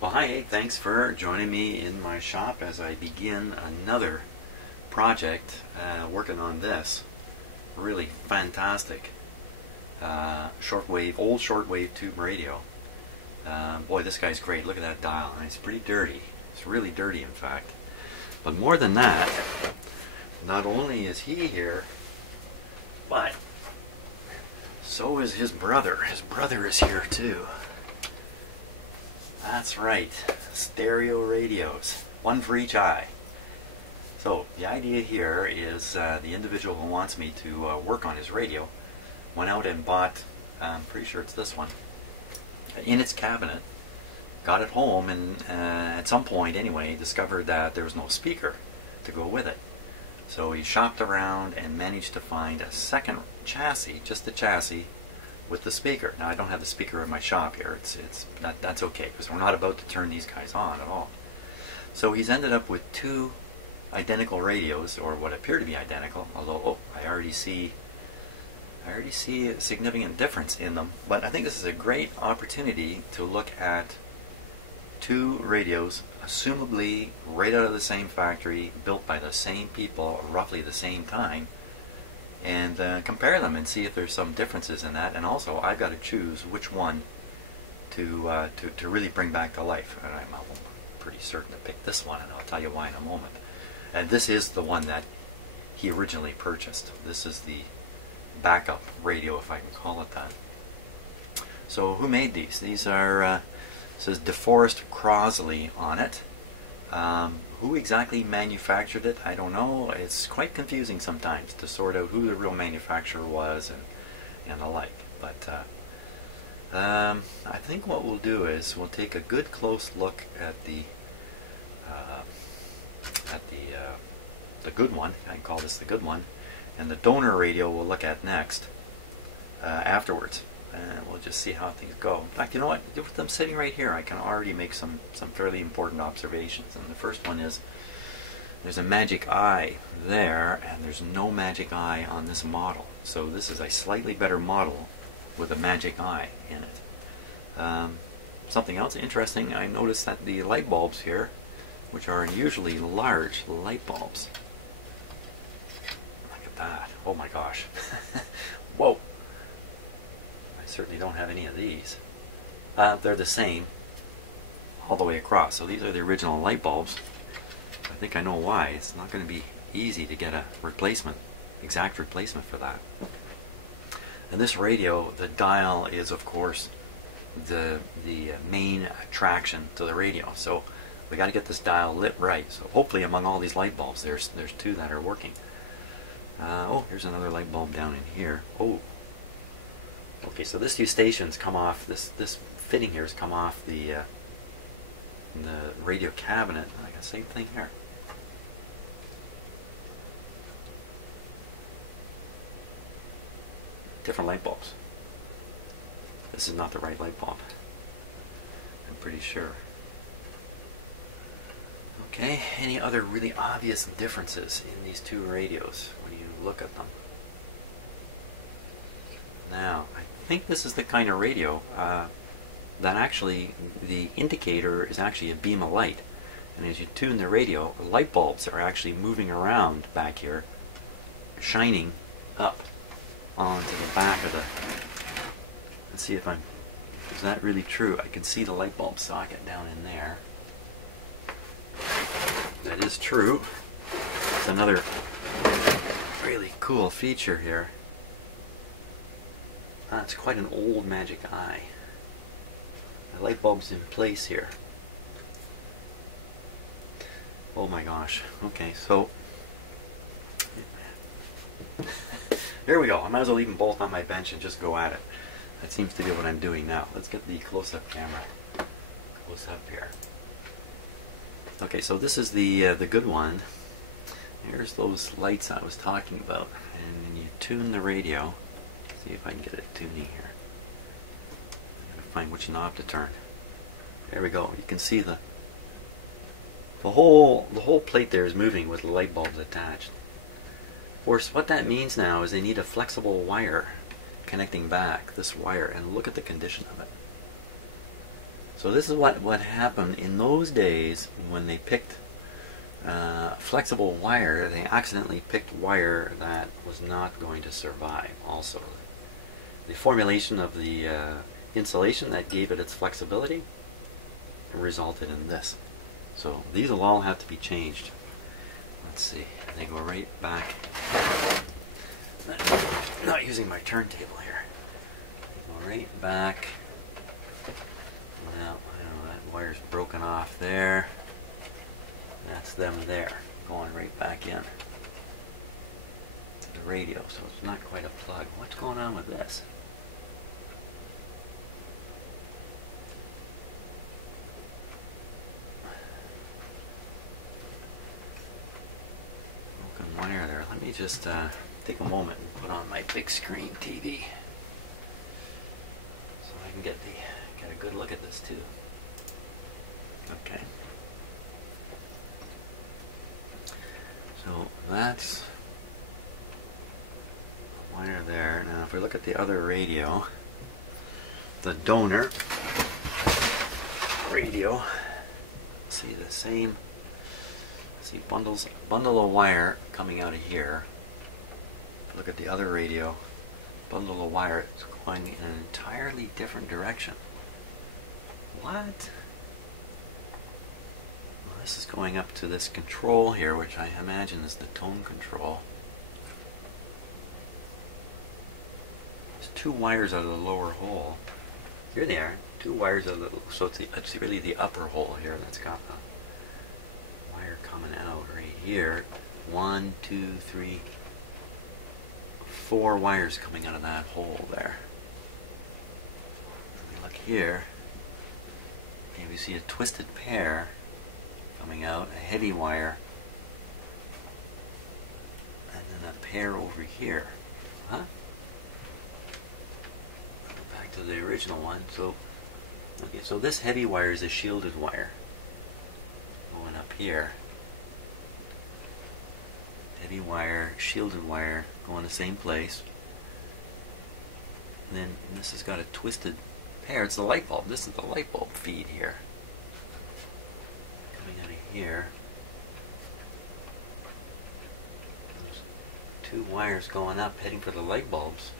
Well, hi, thanks for joining me in my shop as I begin another project working on this really fantastic old shortwave tube radio. Boy, this guy's great. Look at that dial. It's pretty dirty. It's really dirty, in fact. But more than that, not only is he here, but so is his brother. His brother is here too. That's right, stereo radios, one for each eye. So the idea here is the individual who wants me to work on his radio went out and bought, I'm pretty sure it's this one, in its cabinet, got it home, and at some point anyway discovered that there was no speaker to go with it. So he shopped around and managed to find a second chassis, just the chassis, with the speaker. Now I don't have the speaker in my shop here. That's okay, because we're not about to turn these guys on at all. So he's ended up with two identical radios, or what appear to be identical. Although I already see a significant difference in them. But I think this is a great opportunity to look at two radios, assumably right out of the same factory, built by the same people, roughly the same time, and compare them and see if there's some differences in that. And also, I've got to choose which one to really bring back to life. And I'm pretty certain to pick this one, and I'll tell you why in a moment. And this is the one that he originally purchased. This is the backup radio, if I can call it that. So who made these? These are, it says DeForest Crosely on it. Who exactly manufactured it, I don't know. It's quite confusing sometimes to sort out who the real manufacturer was and the like. But I think what we'll do is we'll take a good close look at the good one. I can call this the good one, and the donor radio we'll look at next afterwards. And we'll just see how things go. In fact, you know what? With them sitting right here, I can already make some fairly important observations. And the first one is there's a magic eye there, and there's no magic eye on this model. So this is a slightly better model with a magic eye in it. Something else interesting, I noticed that the light bulbs here, which are unusually large light bulbs. Look at that. Oh my gosh. Whoa. Certainly don't have any of these. They're the same all the way across. So these are the original light bulbs. I think I know why. It's not going to be easy to get a replacement, exact replacement for that. And this radio, the dial is of course the main attraction to the radio. So we got to get this dial lit right. So hopefully among all these light bulbs there's two that are working. Oh, here's another light bulb down in here. Oh. Okay, so this two stations come off, this fitting here has come off the radio cabinet. I got the same thing here. Different light bulbs. This is not the right light bulb, I'm pretty sure. Okay, any other really obvious differences in these two radios when you look at them? Now, I think this is the kind of radio that actually the indicator is actually a beam of light. And as you tune the radio, the light bulbs are actually moving around back here, shining up onto the back of the... Let's see if is that really true? I can see the light bulb socket down in there. That is true. It's another really cool feature here. It's quite an old magic eye. The light bulb's in place here. Oh my gosh. Okay, so here we go. I might as well leave them both on my bench and just go at it. That seems to be what I'm doing now. Let's get the close-up camera close up here. Okay, so this is the good one. Here's those lights I was talking about, and then you tune the radio. See if I can get it tuning here. I gotta find which knob to turn. There we go. You can see the whole plate there is moving with the light bulbs attached. Of course, what that means now is they need a flexible wire connecting back, this wire, and look at the condition of it. So this is what happened in those days when they picked flexible wire. They accidentally picked wire that was not going to survive. Also, the formulation of the insulation that gave it its flexibility resulted in this. So these will all have to be changed. Let's see, they go right back. Not using my turntable here. They go right back. Now, I know that wire's broken off there. That's them there, going right back in to the radio, so it's not quite a plug. What's going on with this? Wire there. Let me just take a moment and put on my big screen TV so I can get a good look at this too. Okay. So that's the wire there. Now if we look at the other radio, the donor radio, see the same. See bundle of wire coming out of here. Look at the other radio. Bundle of wire is going in an entirely different direction. What? Well, this is going up to this control here, which I imagine is the tone control. There's two wires out of the lower hole. Here they are. Two wires out of the, so it's really the upper hole here that's got the wire coming out right here. 1, 2, 3, 4 wires coming out of that hole there. Look here. Okay, we see a twisted pair coming out, a heavy wire, and then a pair over here. Huh? Back to the original one. So, okay, so this heavy wire is a shielded wire. Going up here. Heavy wire, shielded wire, going the same place. And then this has got a twisted pair. It's the light bulb. This is the light bulb feed here. Coming out of here. There's two wires going up, heading for the light bulbs.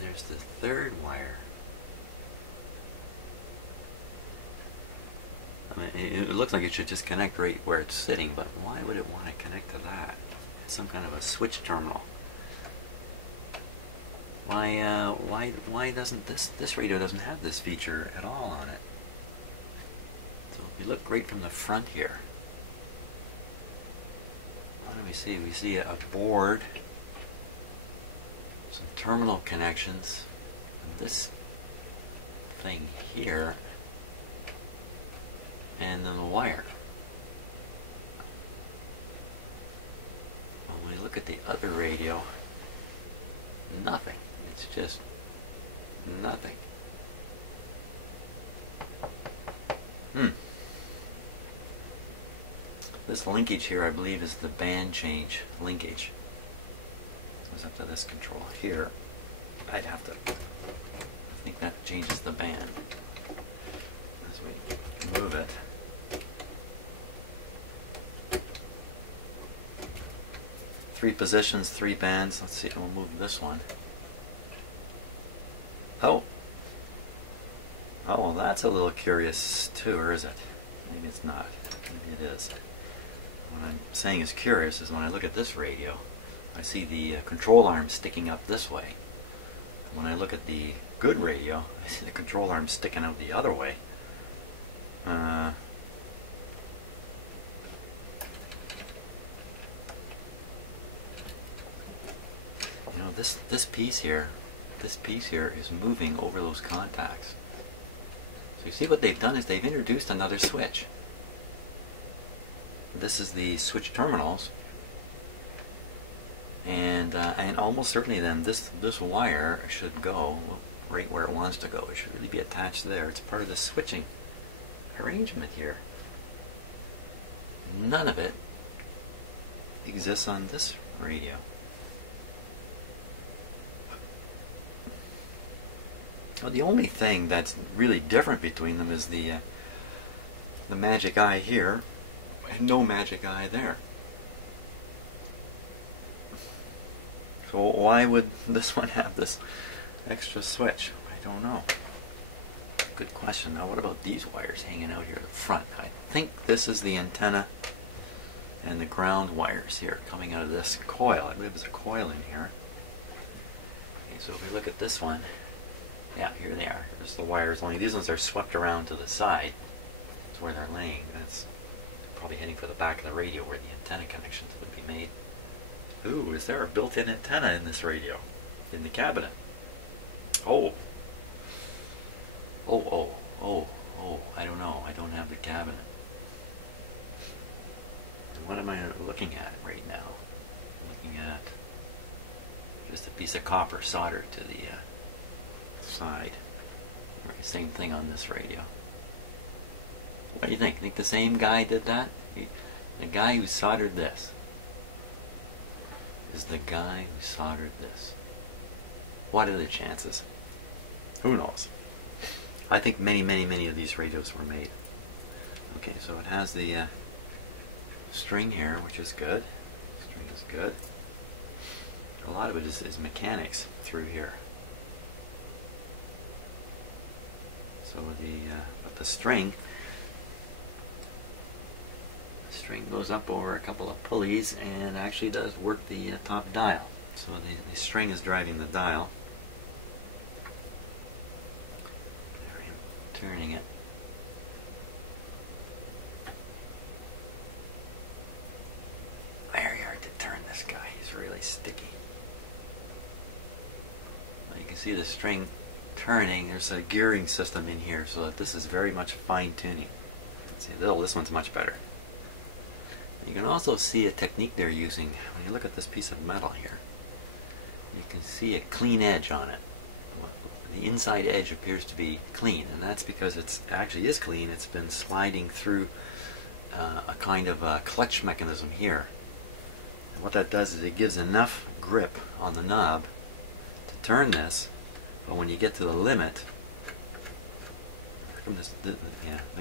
There's the third wire. I mean, it looks like it should just connect right where it's sitting, but why would it want to connect to that? It's some kind of a switch terminal. Why doesn't this radio doesn't have this feature at all on it? So if you look right from the front here, what do we see? We see a board, some terminal connections, and this thing here, and then the wire. When we look at the other radio, nothing. It's just nothing. This linkage here, I believe, is the band change linkage. Goes up to this control here. I'd have to, I think that changes the band as we move it. Three positions, 3 bands. Let's see, we'll move this one. Oh, well, that's a little curious too, or is it? Maybe it's not. Maybe it is. What I'm saying is curious is when I look at this radio, I see the control arm sticking up this way. When I look at the good radio, I see the control arm sticking out the other way. You know, this piece here is moving over those contacts. So you see what they've done is they've introduced another switch. This is the switch terminals, and almost certainly then this wire should go right where it wants to go. It should really be attached there. It's part of the switching arrangement here. None of it exists on this radio. Well, the only thing that's really different between them is the magic eye here and no magic eye there. So why would this one have this extra switch? I don't know. Good question. Now what about these wires hanging out here at the front? I think this is the antenna and the ground wires here coming out of this coil. I believe there's a coil in here. Okay, so if we look at this one, yeah, here they are. There's the wires, only these ones are swept around to the side. That's where they're laying. That's probably heading for the back of the radio where the antenna connections would be made. Ooh, is there a built-in antenna in this radio? In the cabinet? Oh, I don't know. I don't have the cabinet. What am I looking at right now? I'm looking at just a piece of copper soldered to the side. Right, same thing on this radio. What do you think? Think the same guy did that? The guy who soldered this is the guy who soldered this. What are the chances? Who knows? I think many of these radios were made. Okay, so it has the string here, which is good. String is good. A lot of it is mechanics through here. So but the string goes up over a couple of pulleys and actually does work the top dial. So the string is driving the dial. There I am turning it. Very hard to turn this guy. He's really sticky. Well, you can see the string turning. There's a gearing system in here so that this is very much fine-tuning. See, this one's much better. You can also see a technique they're using. When you look at this piece of metal here, you can see a clean edge on it. The inside edge appears to be clean, and that's because it actually is clean. It's been sliding through a kind of a clutch mechanism here. And what that does is it gives enough grip on the knob to turn this, but when you get to the limit, look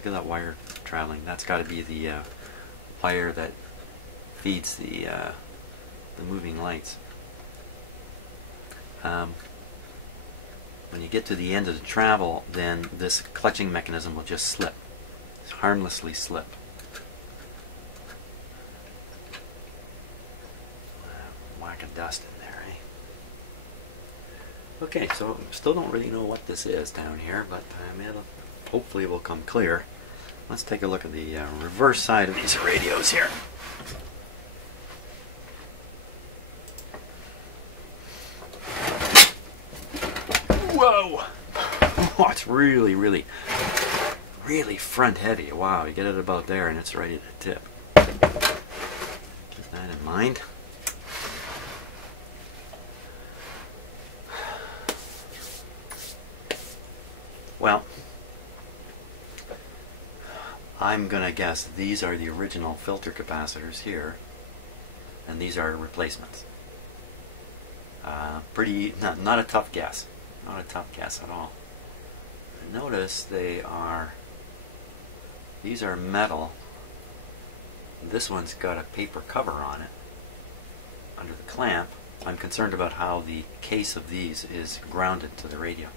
at that wire traveling. That's got to be the wire that feeds the moving lights. When you get to the end of the travel, then this clutching mechanism will just slip, harmlessly slip. Whack of dust in there, eh? Okay, so still don't really know what this is down here, but hopefully it will come clear. Let's take a look at the reverse side of these radios here. Whoa! Oh, it's really front heavy. Wow, you get it about there and it's ready to tip. Keep that in mind. Well, I'm going to guess these are the original filter capacitors here, and these are replacements. Not a tough guess. Not a tough guess at all. Notice these are metal. This one's got a paper cover on it under the clamp. I'm concerned about how the case of these is grounded to the radio.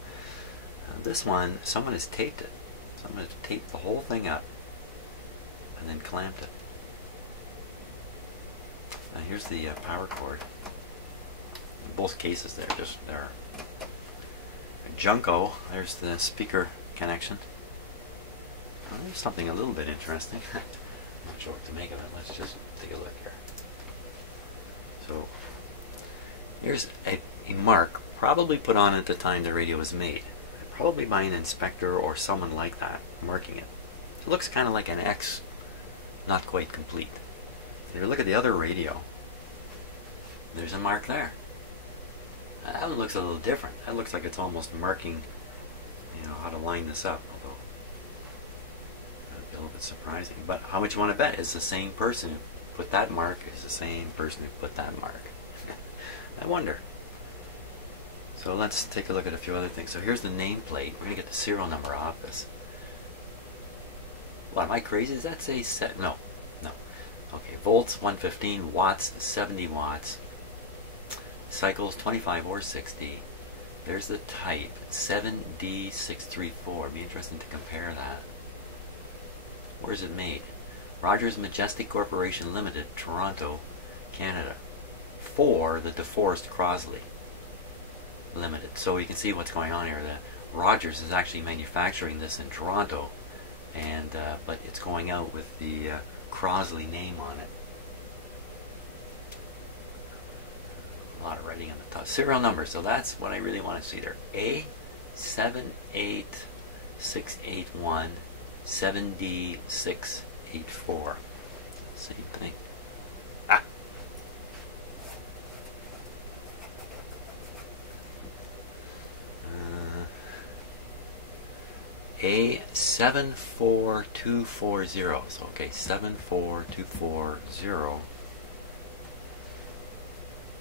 This one, someone has taped it. Someone has taped the whole thing up and then clamped it. Now here's the power cord. In both cases they're Junko. There's the speaker connection. Oh, there's something a little bit interesting. I'm not sure what to make of it. Let's just take a look here. So here's a mark probably put on at the time the radio was made. Probably by an inspector or someone like that marking it. It looks kind of like an X, not quite complete. If you look at the other radio, there's a mark there. That one looks a little different. That looks like it's almost marking, how to line this up. Although that'd be a little bit surprising. But how much you want to bet is the same person who put that mark is the same person who put that mark? I wonder. So let's take a look at a few other things. So here's the nameplate. We're going to get the serial number off this. What, am I crazy? Does that say set? No. No. Okay, volts 115, watts 70 watts, cycles 25 or 60. There's the type, 7D634. Be interesting to compare that. Where is it made? Rogers Majestic Corporation Limited, Toronto, Canada. For the DeForest Crosely Limited. So you can see what's going on here. The Rogers is actually manufacturing this in Toronto, and but it's going out with the Crosley name on it. A lot of writing on the top. Serial number. So that's what I really want to see there. A78681 7D684. Same thing. Ah. A74240. So okay, 74240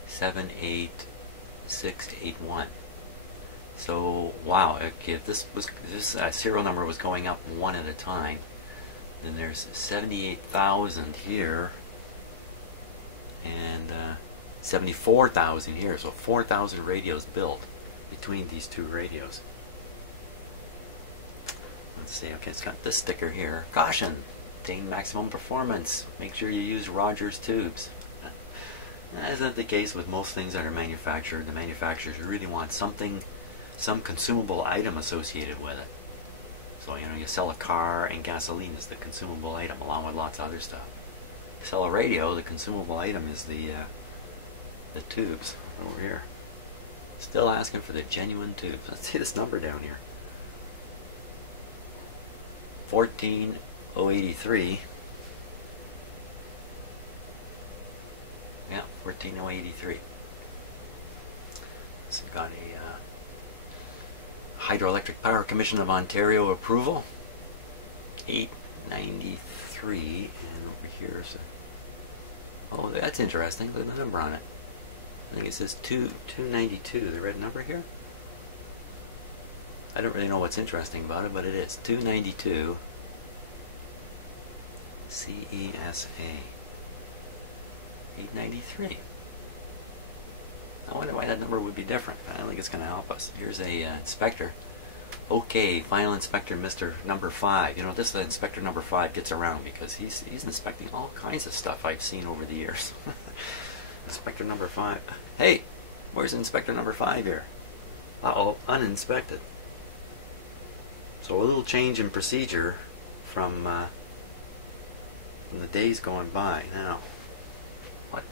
78681. So wow, if this serial number was going up one at a time, then there's 78,000 here and 74,000 here. So 4,000 radios built between these two radios. Let's see. Okay, it's got this sticker here. Caution: obtain maximum performance. Make sure you use Rogers tubes. As is the case with most things that are manufactured, the manufacturers really want something, some consumable item associated with it. So, you know, you sell a car and gasoline is the consumable item along with lots of other stuff. You sell a radio, the consumable item is the tubes over here. Still asking for the genuine tubes. Let's see this number down here. 14083. Yeah, 14083. So we've got a Hydroelectric Power Commission of Ontario approval. 893, and over here is oh, that's interesting. Look at the number on it. I think it says 292. The red number here. I don't really know what's interesting about it, but it is 292 CESA 893. I wonder why that number would be different. I don't think it's going to help us. Here's a inspector. Okay, final inspector, Mr. Number 5. You know, this inspector number 5 gets around because he's inspecting all kinds of stuff I've seen over the years. Inspector number 5. Hey, where's inspector number 5 here? Uh-oh, uninspected. So a little change in procedure from the days going by. Now, what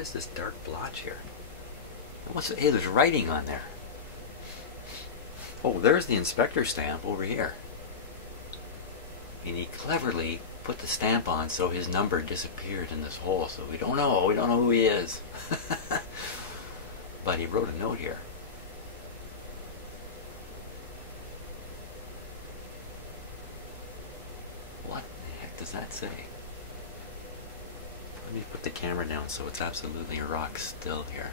is this dark blotch here? Hey, there's writing on there. Oh, there's the inspector stamp over here. And he cleverly put the stamp on so his number disappeared in this hole. So we don't know who he is. But he wrote a note here. What the heck does that say? Let me put the camera down so it's absolutely rock still here.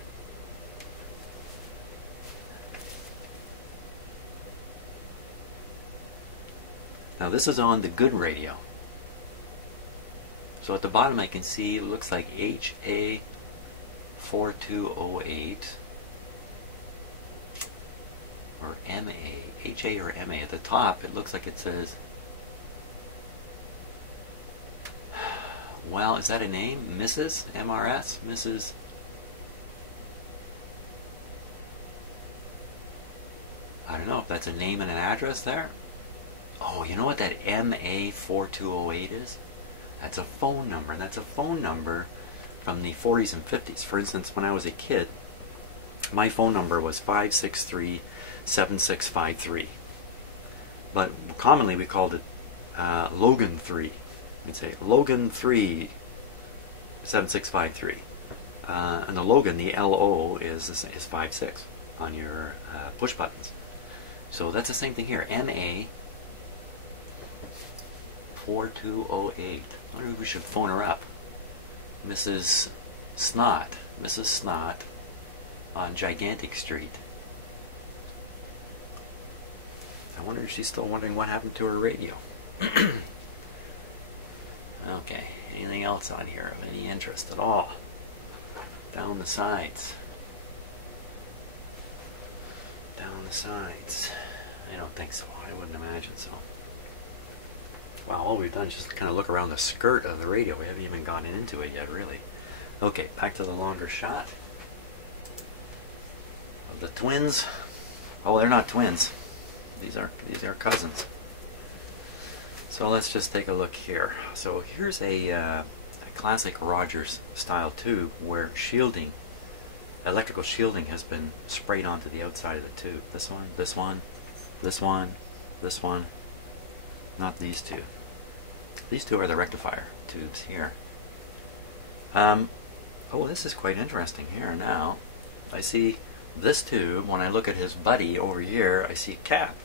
Now this is on the good radio. So at the bottom I can see it looks like HA4208 or MA. HA or MA. At the top it looks like it says, well, is that a name? Mrs. MRS? Mrs. I don't know if that's a name and an address there. Oh, you know what that MA4208 is? That's a phone number, and that's a phone number from the 40s and 50s. For instance, when I was a kid, my phone number was 563-7653. But commonly we called it Logan 3. We'd say Logan 3 7653. And the Logan, the LO, is 56 on your push buttons. So that's the same thing here. MA 4208. I wonder if we should phone her up. Mrs. Snot on Gigantic Street. wonder if she's still wondering what happened to her radio. Okay, anything else on here of any interest at all? Down the sides. Down the sides. I don't think so. I wouldn't imagine so. Wow, all we've done is just kind of look around the skirt of the radio. We haven't even gotten into it yet, really. Okay, back to the longer shot of the twins. Oh, they're not twins. These are cousins. So let's just take a look here. So here's a classic Rogers style tube where shielding, electrical shielding, has been sprayed onto the outside of the tube. This one, this one, this one, this one. Not these two. These two are the rectifier tubes here. Oh, this is quite interesting here now. I see this tube. When I look at his buddy over here, I see a cap.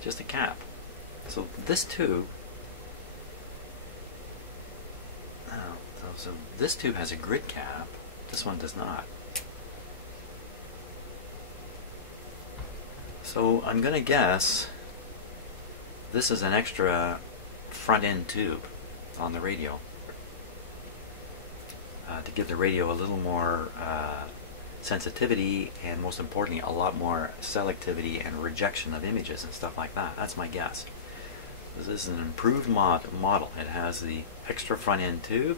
Just a cap. So this tube, so this tube has a grid cap. This one does not. So I'm going to guess this is an extra front end tube on the radio to give the radio a little more sensitivity, and most importantly a lot more selectivity and rejection of images and stuff like that. That's my guess. This is an improved model. It has the extra front end tube.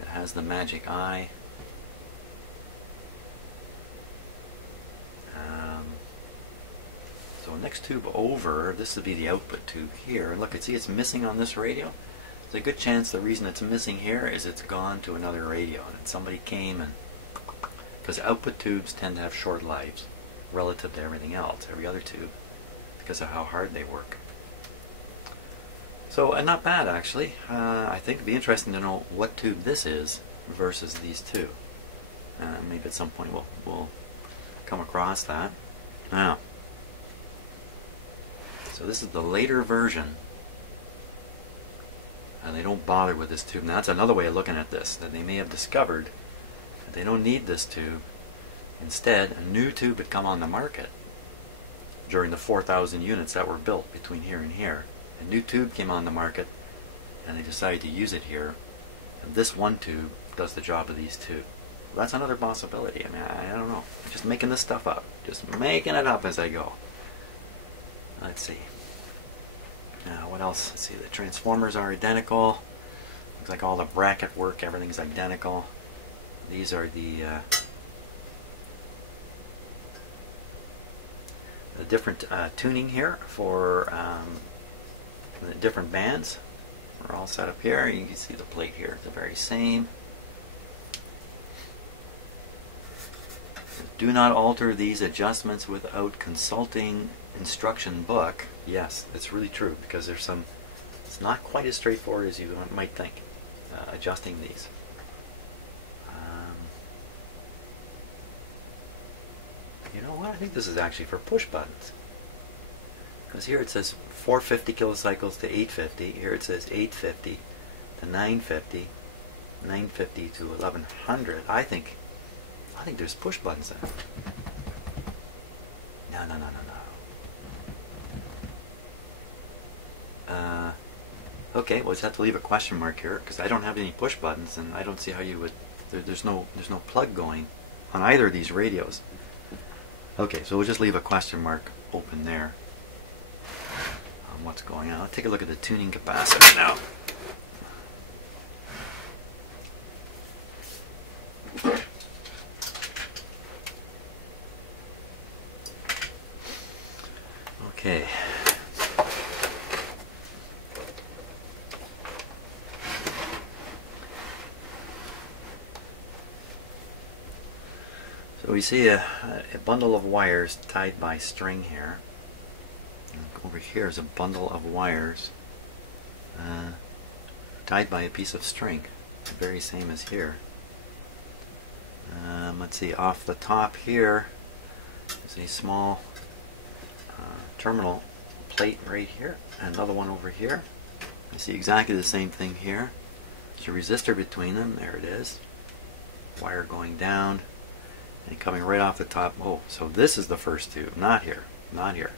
It has the magic eye. So next tube over, this would be the output tube here. And look, see, it's missing on this radio. There's a good chance the reason it's missing here is it's gone to another radio, and somebody came and, because output tubes tend to have short lives relative to everything else, every other tube, because of how hard they work. So, not bad actually. I think it'd be interesting to know what tube this is versus these two. Maybe at some point we'll come across that. Now, so this is the later version, and they don't bother with this tube. Now that's another way of looking at this, that they may have discovered that they don't need this tube. Instead, a new tube had come on the market during the 4,000 units that were built between here and here. A new tube came on the market, and they decided to use it here. And this one tube does the job of these two. Well, that's another possibility. I mean, I don't know. I'm just making this stuff up. Just making it up as I go. Let's see. Now, what else? Let's see. The transformers are identical. Looks like all the bracket work, everything's identical. These are the different tuning here for the different bands. We're all set up here. You can see the plate here. It's the very same. Do not alter these adjustments without consulting instruction book. Yes, it's really true, because there's some, it's not quite as straightforward as you might think, adjusting these. You know what, I think this is actually for push buttons, because here it says 450 kilocycles to 850, here it says 850 to 950, 950 to 1100. I think there's push buttons there. No. Okay, we'll just have to leave a question mark here, because I don't have any push buttons, and I don't see how you would. There's no plug going on either of these radios. Okay, so we'll just leave a question mark open there on what's going on. Let's take a look at the tuning capacitor now. Okay. So we see a bundle of wires tied by string here. And over here is a bundle of wires tied by a piece of string, the very same as here. Let's see, off the top here is a small terminal plate right here, and another one over here. You see exactly the same thing here. There's a resistor between them. There it is. Wire going down and coming right off the top. Oh, so this is the first tube, not here. not here.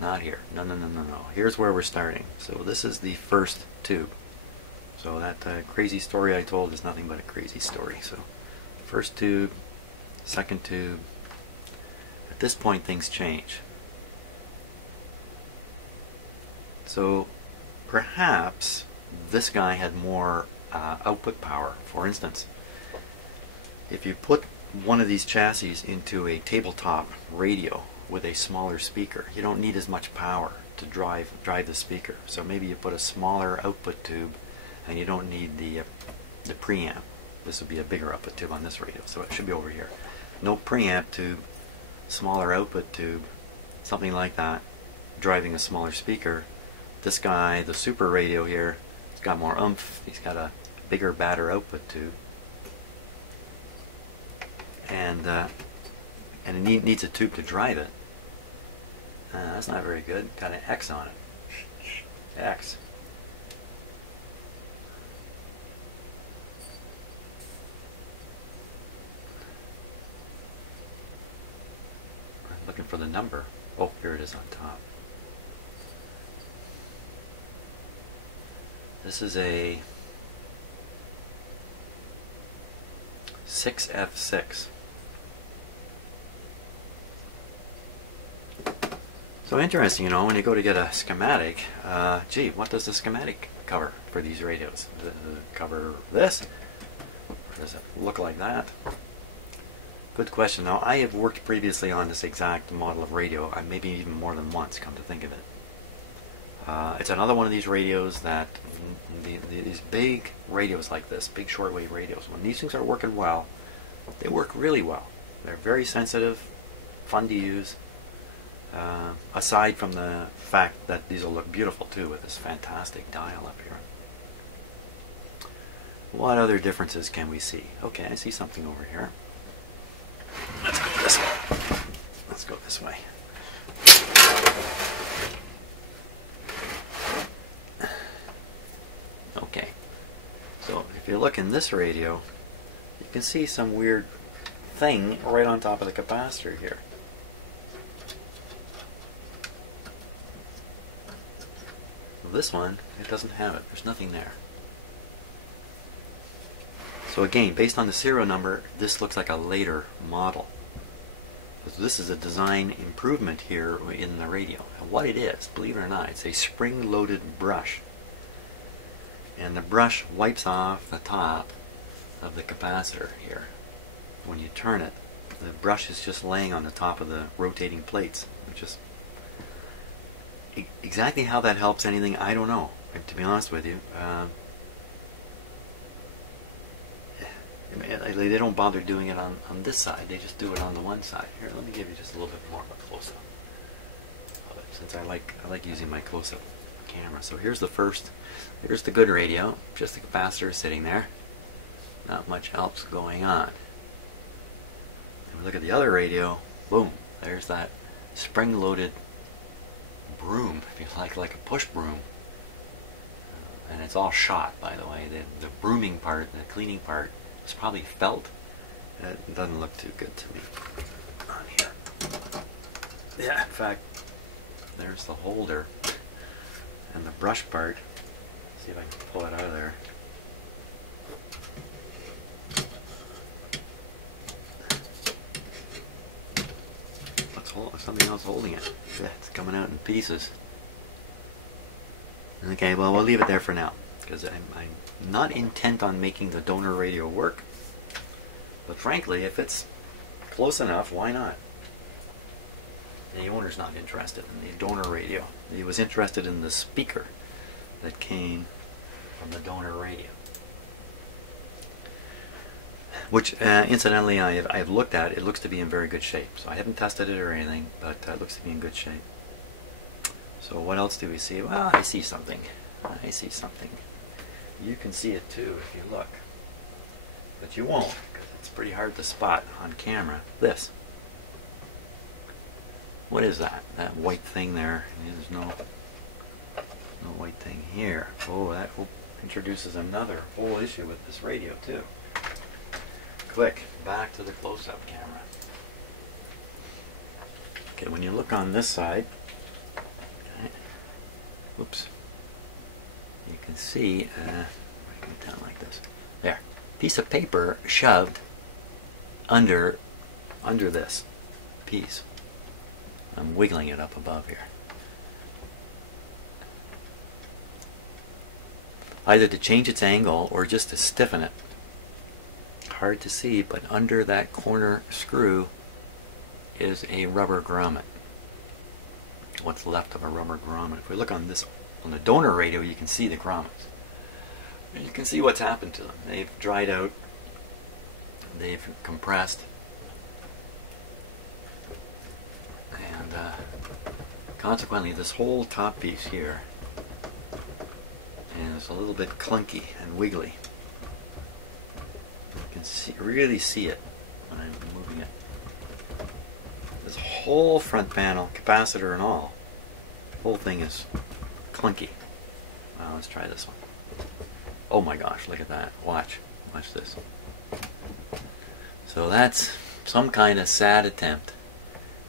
Not here. No, no, no, no, no. Here's where we're starting. So this is the first tube. So that crazy story I told is nothing but a crazy story. So first tube, second tube. At this point things change. So perhaps this guy had more output power. For instance, if you put one of these chassis into a tabletop radio with a smaller speaker, you don't need as much power to drive the speaker. So maybe you put a smaller output tube, and you don't need the preamp. This would be a bigger output tube on this radio, so it should be over here. No preamp tube, smaller output tube, something like that, driving a smaller speaker. This guy, the super radio here, he's got more oomph. He's got a bigger, badder output tube, and it needs a tube to drive it. That's not very good. Got an X on it. X. I'm looking for the number. Oh, here it is on top. This is a 6F6. So interesting, you know, when you go to get a schematic, gee, what does the schematic cover for these radios? Does it cover this? Or does it look like that? Good question. Now, I have worked previously on this exact model of radio, maybe even more than once, come to think of it. It's another one of these radios that, these big radios like this, big shortwave radios, when these things are working well, they work really well. They're very sensitive, fun to use. Aside from the fact that these will look beautiful too with this fantastic dial up here. What other differences can we see? Okay, I see something over here. Let's go this way. Let's go this way. Okay, so if you look in this radio, you can see some weird thing right on top of the capacitor here. This one, it doesn't have it. There's nothing there. So again, based on the serial number, this looks like a later model. So this is a design improvement here in the radio. And what it is, believe it or not, it's a spring-loaded brush. And the brush wipes off the top of the capacitor here. When you turn it, the brush is just laying on the top of the rotating plates, which is exactly how that helps anything, I don't know, to be honest with you. They don't bother doing it on this side, they just do it on the one side. Here, let me give you just a little bit more of a close-up of it, since I like using my close-up camera. So here's the good radio, just the capacitor sitting there. Not much else going on. And we look at the other radio, boom, there's that spring-loaded broom, if you like a push broom. And it's all shot, by the way. The brooming part, the cleaning part, is probably felt. It doesn't look too good to me on here. Yeah, in fact, there's the holder. And the brush part, see if I can pull it out of there. Something else holding it. Yeah, it's coming out in pieces. Okay, well, we'll leave it there for now, because I'm not intent on making the donor radio work. But frankly, if it's close enough, why not? The owner's not interested in the donor radio. He was interested in the speaker that came from the donor radio. Which, incidentally, I've looked at. It looks to be in very good shape. So I haven't tested it or anything, but it looks to be in good shape. So what else do we see? Well, I see something. I see something. You can see it too if you look. But you won't, because it's pretty hard to spot on camera. This. What is that? That white thing there? There's no white thing here. Oh, that introduces another whole issue with this radio too. Quick, back to the close-up camera. Okay, when you look on this side, okay, whoops, you can see, bring it down like this. There, piece of paper shoved under this piece. I'm wiggling it up above here. Either to change its angle or just to stiffen it. Hard to see, but under that corner screw is a rubber grommet. What's left of a rubber grommet. If we look on this, on the donor radio, you can see the grommets. And you can see what's happened to them. They've dried out, they've compressed, and consequently this whole top piece here is a little bit clunky and wiggly. You can really see it when I'm moving it. This whole front panel, capacitor and all, the whole thing is clunky. Let's try this one. Oh my gosh, look at that. Watch this. So that's some kind of sad attempt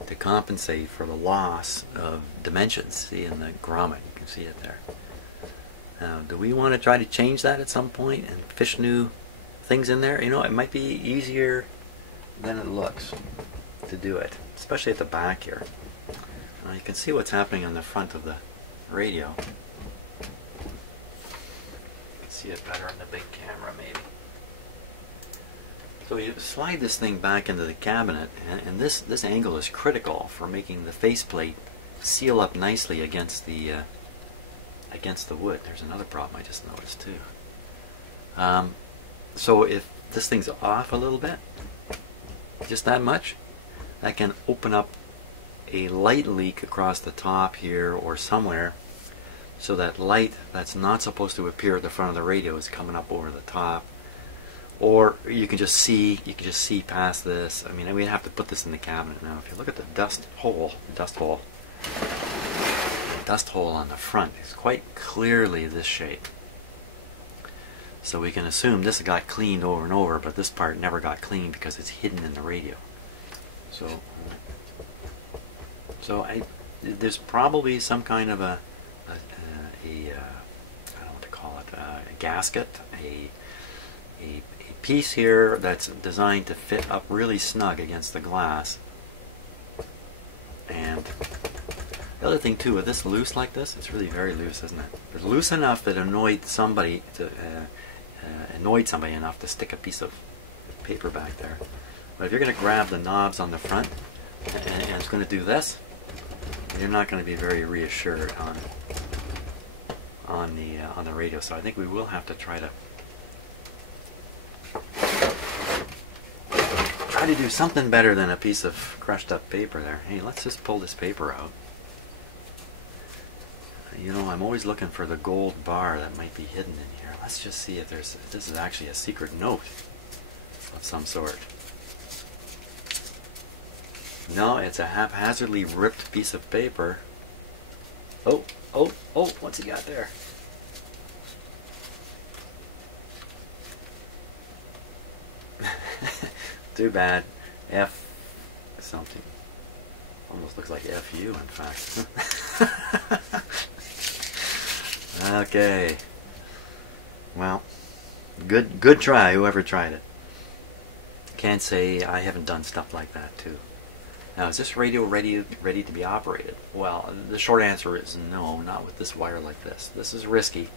to compensate for the loss of dimensions. See in the grommet, you can see it there. Now, do we want to try to change that at some point and fish new things in there? You know, it might be easier than it looks to do it, especially at the back here. Now you can see what's happening on the front of the radio. You can see it better on the big camera maybe. So you slide this thing back into the cabinet, and this angle is critical for making the faceplate seal up nicely against the wood. There's another problem I just noticed too. So if this thing's off a little bit, just that much, that can open up a light leak across the top here or somewhere, so that light that's not supposed to appear at the front of the radio is coming up over the top. Or you can just see past this. I mean, we'd have to put this in the cabinet now. If you look at the dust hole on the front is quite clearly this shape. So we can assume this got cleaned over and over, but this part never got cleaned because it's hidden in the radio. So there's probably some kind of I don't know what to call it, a gasket, a piece here that's designed to fit up really snug against the glass. And the other thing too, with this loose like this, it's really very loose, isn't it? It's loose enough that annoyed somebody enough to stick a piece of paper back there. But if you're going to grab the knobs on the front and it's going to do this, you're not going to be very reassured on the radio. So I think we will have to try to do something better than a piece of crushed up paper there. Hey, let's just pull this paper out. You know, I'm always looking for the gold bar that might be hidden in here. Let's just see if this is actually a secret note of some sort. No, it's a haphazardly ripped piece of paper. Oh, what's he got there? Too bad. F something. Almost looks like FU, in fact. Okay. Well, good try, whoever tried it. Can't say I haven't done stuff like that too. Now, is this radio ready to be operated? Well, the short answer is no, not with this wire like this. This is risky.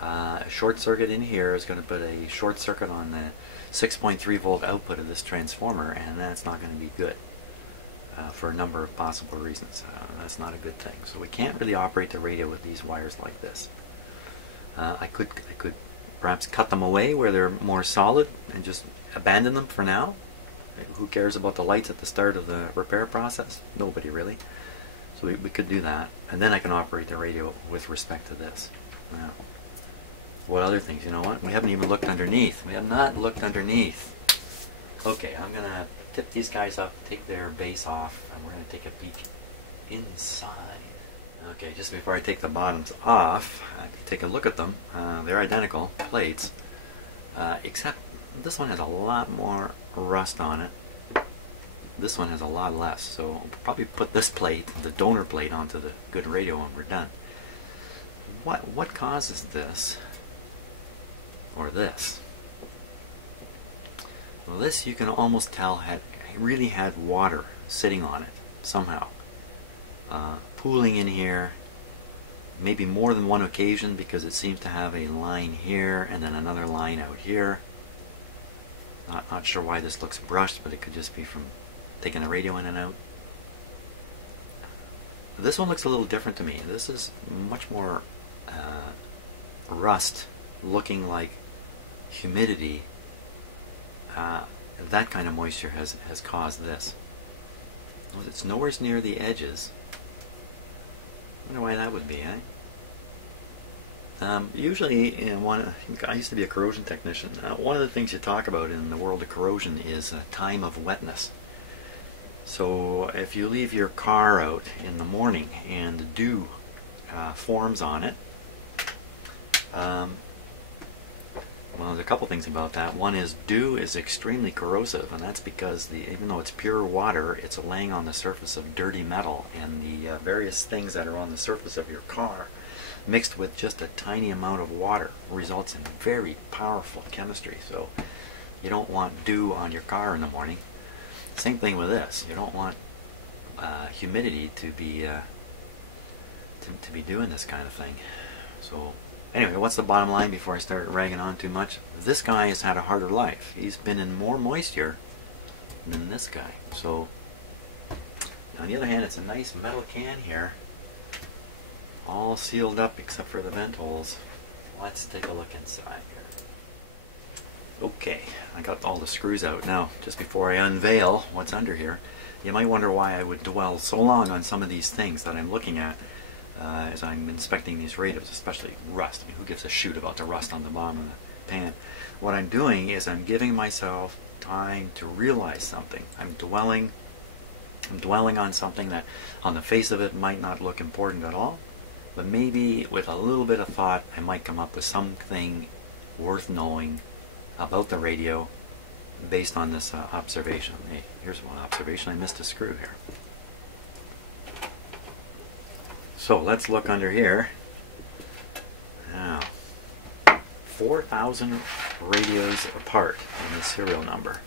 A short circuit in here is going to put a short circuit on the 6.3 volt output of this transformer, and that's not going to be good for a number of possible reasons. That's not a good thing. So we can't really operate the radio with these wires like this. I could perhaps cut them away where they're more solid and just abandon them for now. Who cares about the lights at the start of the repair process? Nobody really. So we could do that, and then I can operate the radio with respect to this. Now, what other things? You know what? We haven't even looked underneath. We have not looked underneath. Okay, I'm going to tip these guys up, take their base off, and we're going to take a peek inside. Okay, just before I take the bottoms off, I can take a look at them. They're identical plates, except this one has a lot more rust on it. This one has a lot less, so I'll probably put this plate, the donor plate, onto the good radio when we're done. What causes this, or this? Well, this you can almost tell really had water sitting on it somehow, pooling in here. Maybe more than one occasion, because it seems to have a line here and then another line out here. Not sure why this looks brushed, but it could just be from taking the radio in and out. This one looks a little different to me. This is much more rust, looking like humidity. That kind of moisture has caused this. Well, it's nowhere near the edges. I wonder why that would be, eh? Usually, I used to be a corrosion technician. One of the things you talk about in the world of corrosion is time of wetness. So if you leave your car out in the morning and dew forms on it, well, there's a couple things about that. One is dew is extremely corrosive, and that's because even though it's pure water, it's laying on the surface of dirty metal, and the various things that are on the surface of your car, mixed with just a tiny amount of water, results in very powerful chemistry. So you don't want dew on your car in the morning. Same thing with this. You don't want humidity to be doing this kind of thing. So anyway, what's the bottom line before I start ragging on too much? This guy has had a harder life. He's been in more moisture than this guy. So on the other hand, it's a nice metal can here, all sealed up except for the vent holes. Let's take a look inside here. Okay, I got all the screws out. Now, just before I unveil what's under here, you might wonder why I would dwell so long on some of these things that I'm looking at as I'm inspecting these radios, especially rust. I mean, who gives a shoot about the rust on the bottom of the pan? What I'm doing is I'm giving myself time to realize something. I'm dwelling on something that on the face of it might not look important at all, but maybe with a little bit of thought I might come up with something worth knowing about the radio based on this observation. Hey, here's one observation. I missed a screw here. So let's look under here. Now, 4,000 radios apart in the serial number.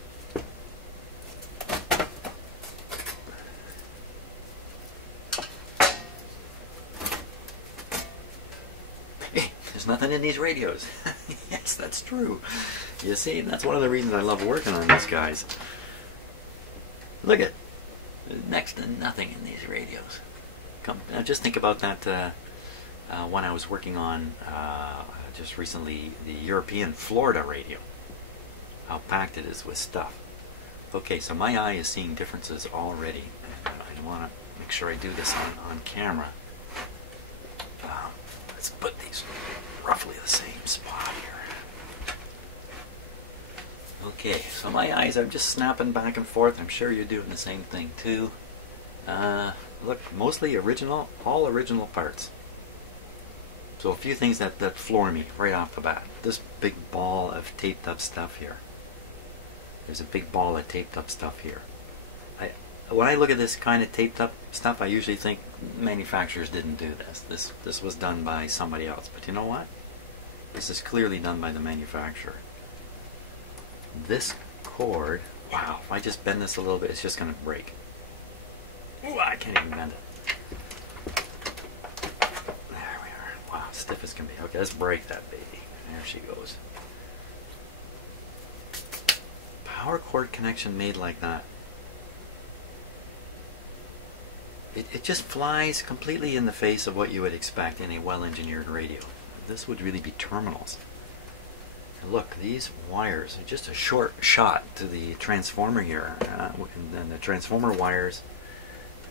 Hey, there's nothing in these radios. Yes, that's true. You see, that's one of the reasons I love working on these guys. Look at, next to nothing in these radios. Now just think about that when I was working on just recently the European Florida radio. How packed it is with stuff. Okay, so my eye is seeing differences already. I want to make sure I do this on camera. Let's put these roughly the same spot here. Okay, so my eyes, I'm just snapping back and forth. I'm sure you're doing the same thing too. Look, mostly original, all original parts. So a few things that floor me right off the bat. This big ball of taped up stuff here. There's a big ball of taped up stuff here. When I look at this kind of taped up stuff, I usually think manufacturers didn't do this. This was done by somebody else. But you know what? This is clearly done by the manufacturer. This cord, wow, if I just bend this a little bit, it's just going to break. Ooh, I can't even bend it. There we are. Wow, stiff as can be. Okay, let's break that baby. There she goes. Power cord connection made like that. It just flies completely in the face of what you would expect in a well-engineered radio. This would really be terminals. And look, these wires are just a short shot to the transformer here. And then the transformer wires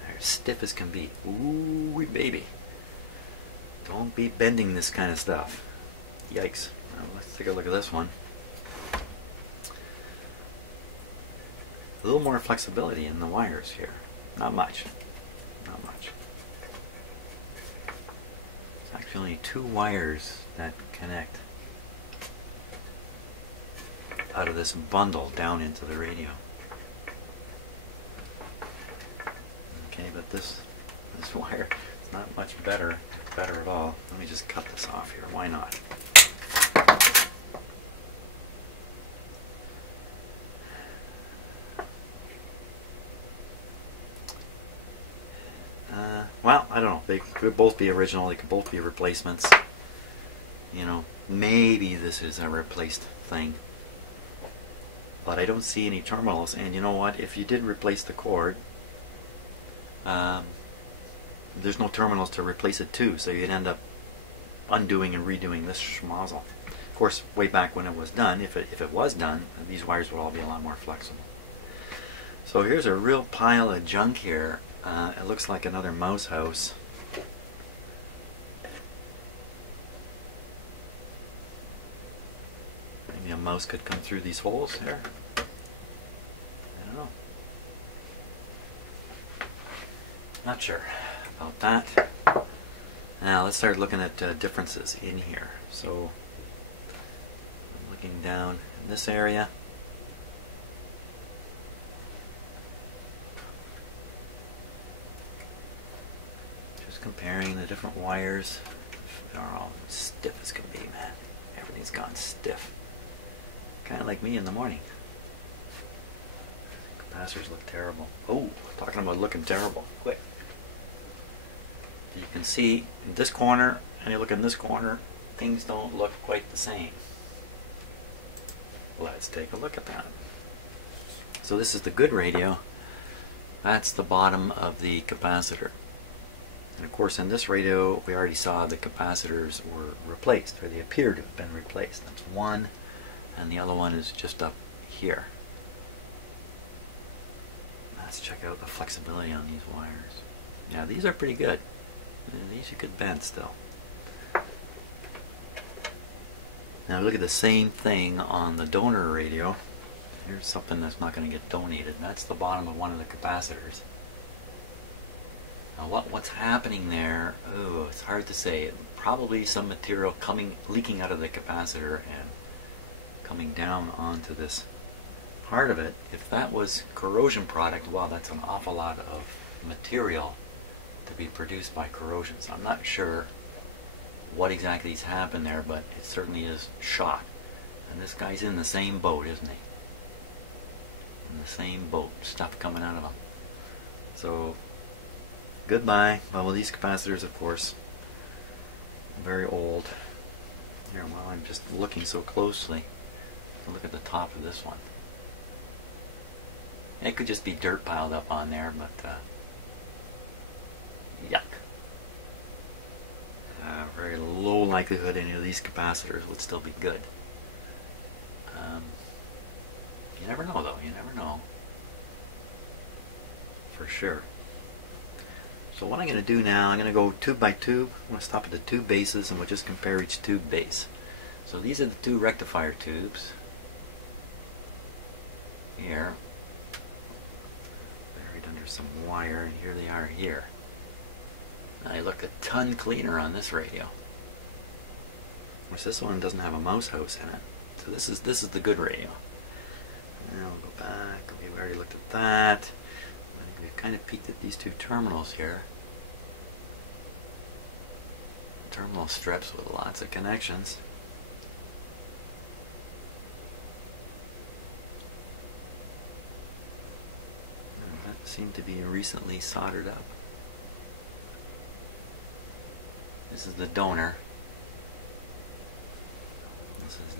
are stiff as can be. Ooh, baby. Don't be bending this kind of stuff. Yikes. Now, let's take a look at this one. A little more flexibility in the wires here. Not much. Not much. It's actually only 2 wires that connect out of this bundle down into the radio. but this wire is not much better at all. Let me just cut this off here. Why not? Well, I don't know. They could both be original. They could both be replacements. You know, maybe this is a replaced thing. But I don't see any terminals. And you know what? If you did replace the cord, there's no terminals to replace it to. So you'd end up undoing and redoing this schmozzle. Of course, way back when it was done, if it was done, these wires would all be a lot more flexible. So here's a real pile of junk here. It looks like another mouse house. Maybe a mouse could come through these holes here. I don't know. Not sure about that. Now let's start looking at differences in here. So I'm looking down in this area. Comparing the different wires. They're all stiff as can be, man. Everything's gone stiff. Kind of like me in the morning. Capacitors look terrible. Oh, talking about looking terrible. Quick. You can see in this corner, and you look in this corner, things don't look quite the same. Let's take a look at that. So this is the good radio. That's the bottom of the capacitor. And of course in this radio we already saw the capacitors were replaced, or they appear to have been replaced. That's one, and the other one is just up here. Let's check out the flexibility on these wires. Yeah, these are pretty good. These you could bend still. Now look at the same thing on the donor radio. Here's something that's not going to get donated. That's the bottom of one of the capacitors. Now what's happening there, oh, it's hard to say. Probably some material leaking out of the capacitor and coming down onto this part of it. If that was corrosion product, wow, that's an awful lot of material to be produced by corrosion. So I'm not sure what exactly has happened there, but it certainly is shot. And this guy's in the same boat, isn't he? In the same boat, stuff coming out of him. So goodbye. Well, these capacitors, of course, very old. Here, while I'm just looking so closely, look at the top of this one. It could just be dirt piled up on there, but yuck. Very low likelihood any of these capacitors would still be good. You never know, though. You never know. For sure. So what I'm going to do now, I'm going to go tube by tube. I'm going to stop at the tube bases and we'll just compare each tube base. So these are the two rectifier tubes. Here. Buried under some wire, and here they are here. Now they look a ton cleaner on this radio. Of course, this one doesn't have a mouse house in it. So this is the good radio. Now we'll go back. Okay, we already looked at that. I think we've kind of peeked at these two terminals here. Terminal strips with lots of connections. And that seemed to be recently soldered up. This is the donor. This is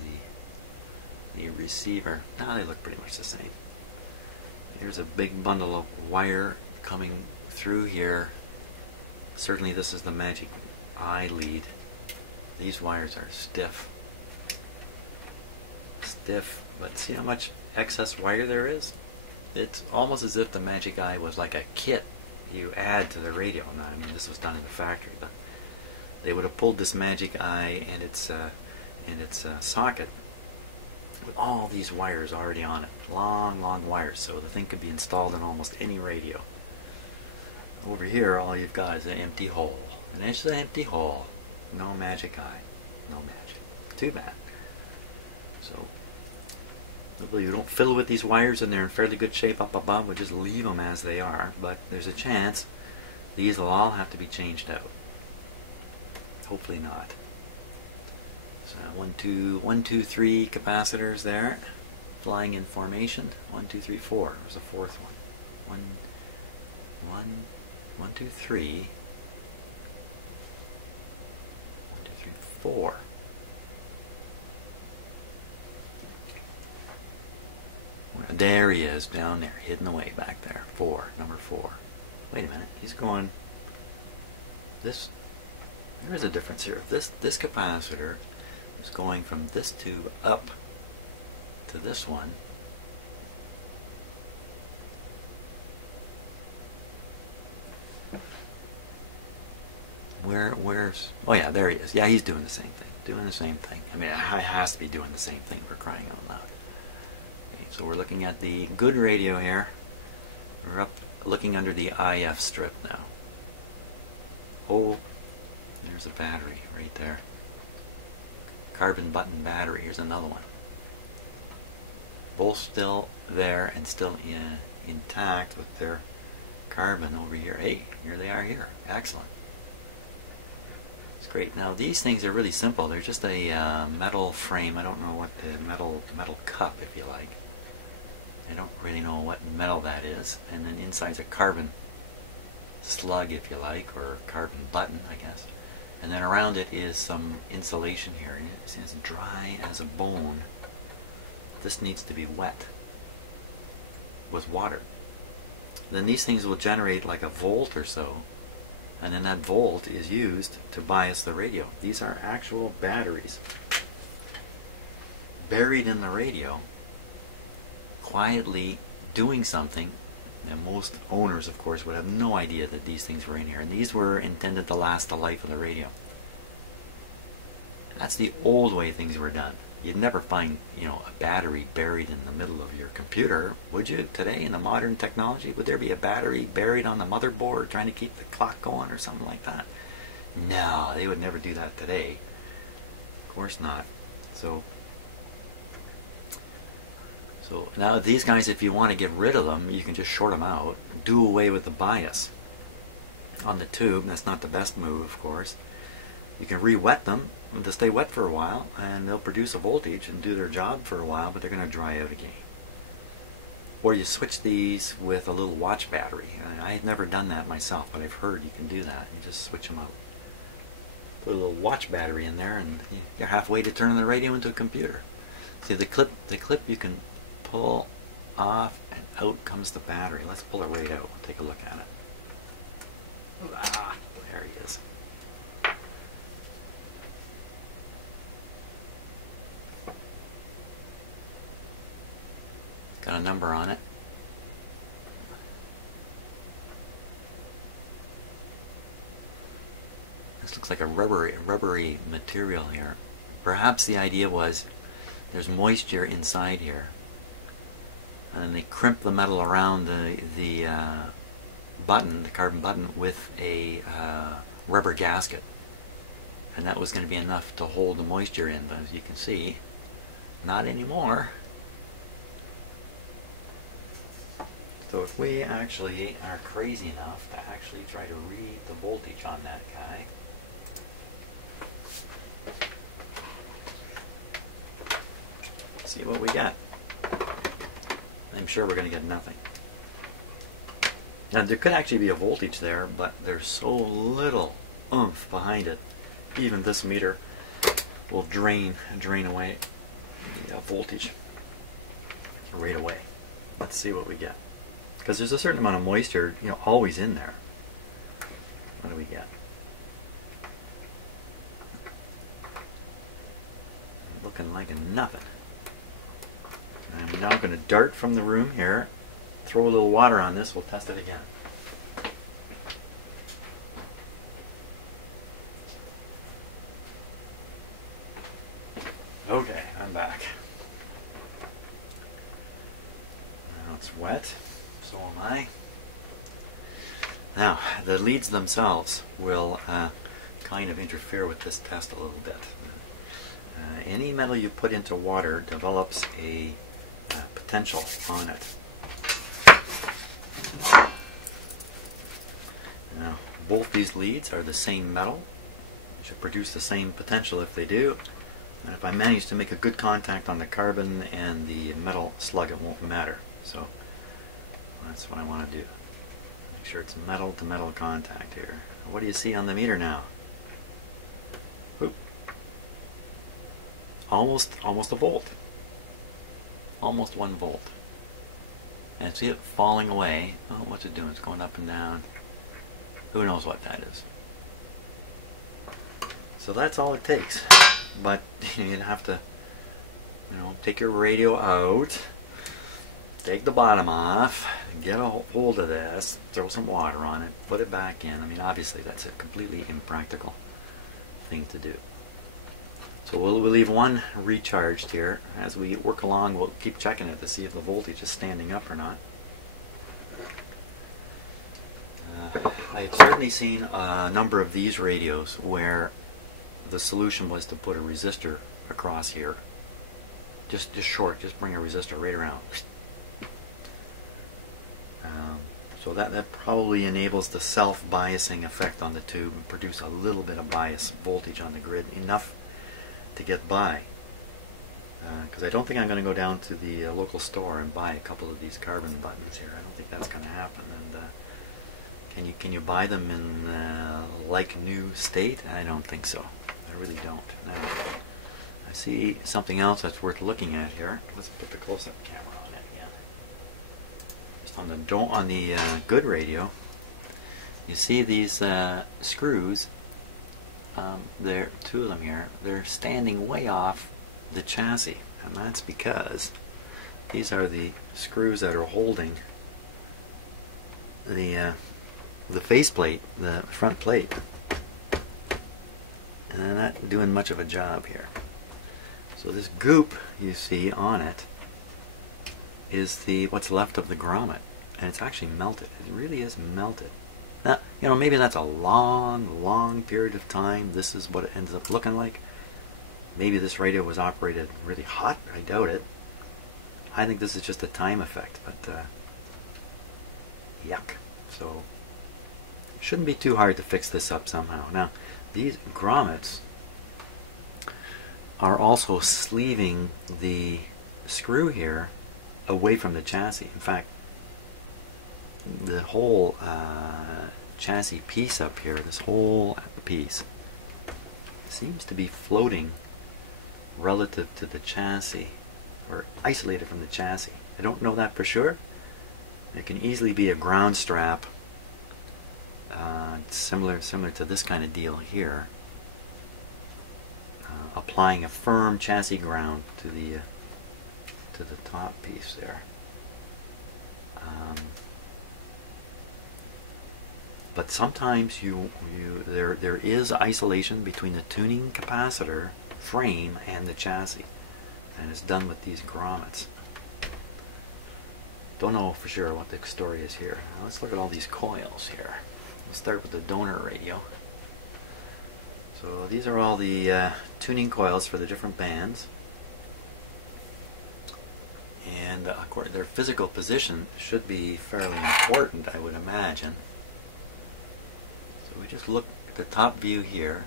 the receiver. Now they look pretty much the same. Here's a big bundle of wire coming through here. Certainly this is the magic eye lead. These wires are stiff. Stiff, but see how much excess wire there is? It's almost as if the magic eye was like a kit you add to the radio. Now, I mean, this was done in the factory, but they would have pulled this magic eye and its socket with all these wires already on it. Long, long wires, so the thing could be installed in almost any radio. Over here, all you've got is an empty hole. And it's an empty hole. No magic eye. No magic. Too bad. So, hopefully you don't fiddle with these wires and they're in fairly good shape up above. We'll just leave them as they are. But there's a chance These will all have to be changed out. Hopefully not. So 1, 2, 3 capacitors there, flying in formation. 1, 2, 3, 4. There's a fourth one. 1, 2, 3. 1, 2, 3, 4. There he is, down there, hidden away back there. 4, number 4. Wait a minute, he's going. This. There is a difference here. This capacitor is going from this tube up to this one. Where's? Oh yeah, there he is. Yeah, he's doing the same thing. Doing the same thing. I mean, it has to be doing the same thing for crying out loud. Okay, so we're looking at the good radio here. We're up looking under the IF strip now. Oh, there's a battery right there. Carbon button battery. Here's another one. Both still there and still intact with their carbon over here. Hey, here they are here. Excellent. It's great. Now these things are really simple. They're just a metal frame. I don't know what the metal cup, if you like. I don't really know what metal that is. And then inside's a carbon slug, if you like, or carbon button, I guess. And then around it is some insulation here. It's as dry as a bone. This needs to be wet with water. Then these things will generate like a volt or so, and then that volt is used to bias the radio. These are actual batteries buried in the radio, quietly doing something. And most owners, of course, would have no idea that these things were in here. And these were intended to last the life of the radio. That's the old way things were done. You'd never find, you know, a battery buried in the middle of your computer, would you? Today, in the modern technology, would there be a battery buried on the motherboard trying to keep the clock going or something like that? No, they would never do that today. Of course not. So now these guys, if you want to get rid of them, you can just short them out, do away with the bias on the tube. That's not the best move, of course. You can re-wet them to stay wet for a while, and they'll produce a voltage and do their job for a while, but they're going to dry out again. Or you switch these with a little watch battery. I have never done that myself, but I've heard you can do that. You just switch them out. Put a little watch battery in there, and you're halfway to turning the radio into a computer. See, the clip you can pull off, and out comes the battery. Let's pull it right out. Take a look at it. Ah, there he is. Got a number on it. This looks like a rubbery material here. Perhaps the idea was there's moisture inside here, and they crimp the metal around the button, the carbon button, with a rubber gasket, and that was going to be enough to hold the moisture in. But as you can see, not anymore. So if we actually are crazy enough to actually try to read the voltage on that guy, see what we get. I'm sure we're going to get nothing. Now there could actually be a voltage there, but there's so little oomph behind it. Even this meter will drain away the voltage right away. Let's see what we get. Because there's a certain amount of moisture, you know, always in there. What do we get? Looking like nothing. I'm now going to dart from the room here, throw a little water on this, we'll test it again. Okay, I'm back. Now it's wet, so am I. Now, the leads themselves will kind of interfere with this test a little bit. Any metal you put into water develops a potential on it. Now, both these leads are the same metal. They should produce the same potential if they do. And if I manage to make a good contact on the carbon and the metal slug, it won't matter. So that's what I want to do. Make sure it's metal to metal contact here. What do you see on the meter now? Oop. Almost a volt. Almost 1 volt. And see it falling away. Oh, what's it doing? It's going up and down. Who knows what that is? So that's all it takes. But you'd have to, take your radio out, take the bottom off, get a hold of this, throw some water on it, put it back in. I mean, obviously that's a completely impractical thing to do. So we'll leave one recharged here. As we work along, we'll keep checking it to see if the voltage is standing up or not. I've certainly seen a number of these radios where the solution was to put a resistor across here. Just short, just bring a resistor right around. So that probably enables the self-biasing effect on the tube and produce a little bit of bias voltage on the grid, enough to get by. Because I don't think I'm going to go down to the local store and buy a couple of these carbon buttons here. I don't think that's going to happen. And can you buy them in like new state? I don't think so. I really don't. Now, I see something else that's worth looking at here. Let's put the close-up camera on it again. Just on the good radio, you see these screws. There are 2 of them here. They're standing way off the chassis, and that's because these are the screws that are holding the faceplate, the front plate. And they're not doing much of a job here. So this goop you see on it is what's left of the grommet, and it's actually melted. It really is melted. Now, maybe that's a long period of time. This is what it ends up looking like. Maybe this radio was operated really hot. I doubt it. I think this is just a time effect, but yuck. So it shouldn't be too hard to fix this up somehow. Now, these grommets are also sleeving the screw here away from the chassis. In fact, the whole chassis piece up here, this whole piece, seems to be floating relative to the chassis, or isolated from the chassis. I don't know that for sure. It can easily be a ground strap, similar to this kind of deal here, applying a firm chassis ground to the top piece there. But sometimes there is isolation between the tuning capacitor frame and the chassis, and it's done with these grommets. Don't know for sure what the story is here. Now let's look at all these coils here. We'll start with the donor radio. So these are all the tuning coils for the different bands, and of course their physical position should be fairly important, I would imagine. So we just look at the top view here,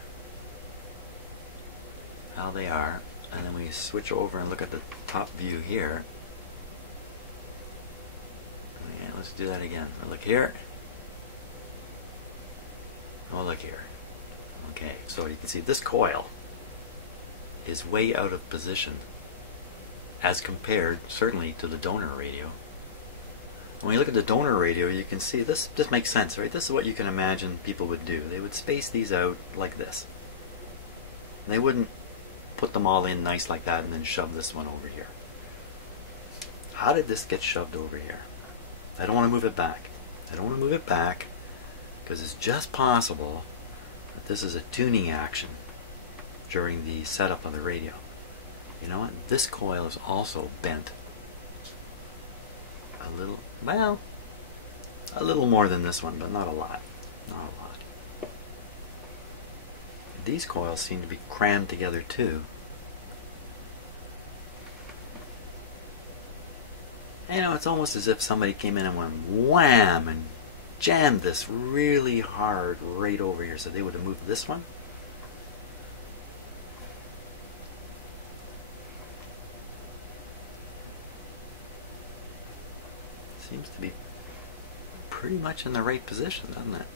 how they are, and then we switch over and look at the top view here. Yeah, let's do that again. Look here. Oh, look here. Okay, so you can see this coil is way out of position as compared, certainly, to the donor radio. When you look at the donor radio, you can see this makes sense, right? This is what you can imagine people would do. They would space these out like this. They wouldn't put them all in nice like that and then shove this one over here. How did this get shoved over here? I don't want to move it back. I don't want to move it back because it's just possible that this is a tuning action during the setup of the radio. You know what? This coil is also bent a little, well, a little more than this one, but not a lot. Not a lot. These coils seem to be crammed together too. You know, it's almost as if somebody came in and went wham and jammed this really hard right over here. So they would have moved this one. Seems to be pretty much in the right position, doesn't it?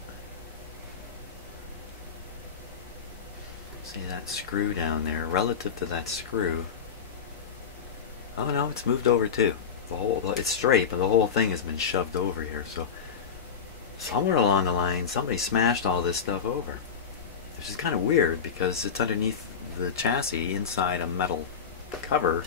See that screw down there, relative to that screw. Oh no, it's moved over too. It's straight, but the whole thing has been shoved over here. So somewhere along the line, somebody smashed all this stuff over. Which is kind of weird because it's underneath the chassis inside a metal cover.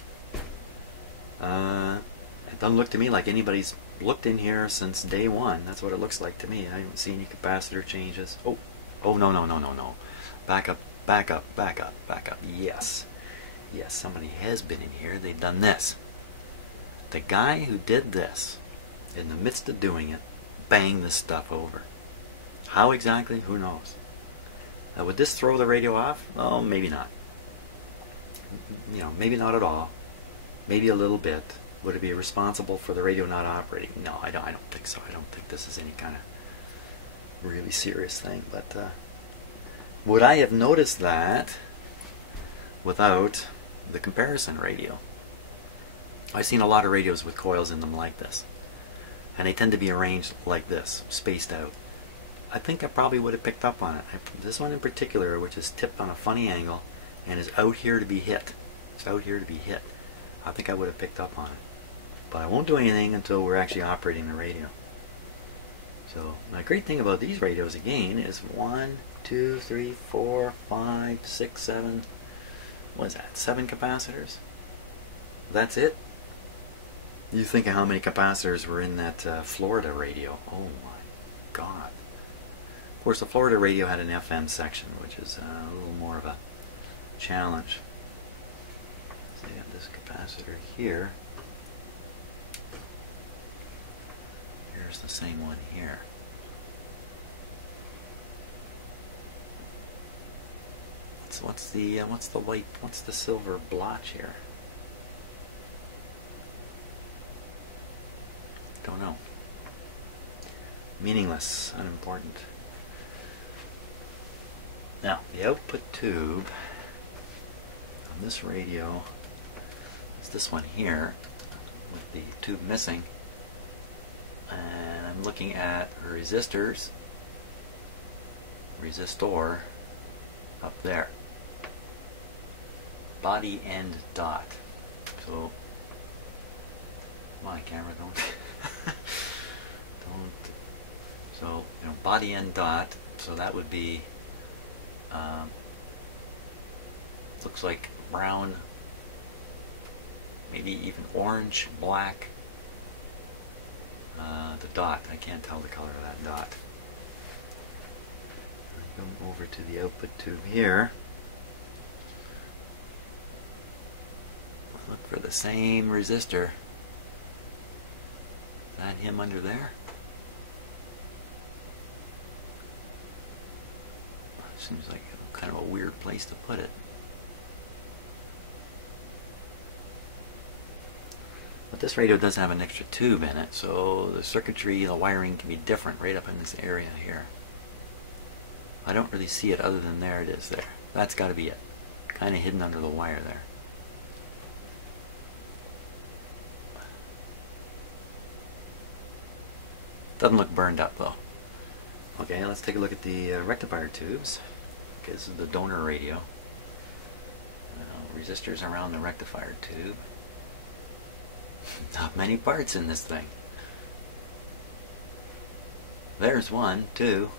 It doesn't look to me like anybody's looked in here since day one. That's what it looks like to me. I haven't seen any capacitor changes. Oh, no. Back up. Yes, somebody has been in here. They've done this. The guy who did this, in the midst of doing it, banged this stuff over. How exactly? Who knows? Would this throw the radio off? Oh, maybe not. You know, maybe not at all. Maybe a little bit. Would it be responsible for the radio not operating? No, I don't think so. I don't think this is any kind of really serious thing. But would I have noticed that without the comparison radio? I've seen a lot of radios with coils in them like this. And they tend to be arranged like this, spaced out. I think I probably would have picked up on it. This one in particular, which is tipped on a funny angle and is out here to be hit. It's out here to be hit. I think I would have picked up on it. But I won't do anything until we're actually operating the radio. So the great thing about these radios again is 1, 2, 3, 4, 5, 6, 7. What is that? 7 capacitors? That's it? You think of how many capacitors were in that Florida radio. Oh my God. Of course the Florida radio had an FM section, which is a little more of a challenge. So you have this capacitor here. Here's the same one here. What's the white, what's the silver blotch here? Don't know. Meaningless, unimportant. Now, the output tube on this radio is this one here with the tube missing. And I'm looking at resistor up there. Body end dot. So, come on camera, don't. So, you know, body end dot, so that would be, looks like brown, maybe even orange, black, the dot. I can't tell the color of that dot. Come over to the output tube here. Look for the same resistor. Is that him under there? Seems like kind of a weird place to put it. But this radio does have an extra tube in it, so the circuitry, the wiring can be different right up in this area here. I don't really see it other than there it is there. That's got to be it. Kind of hidden under the wire there. Doesn't look burned up though. Okay, let's take a look at the rectifier tubes. Okay, this is the donor radio. Resistors around the rectifier tube. Not many parts in this thing. There's 1, 2.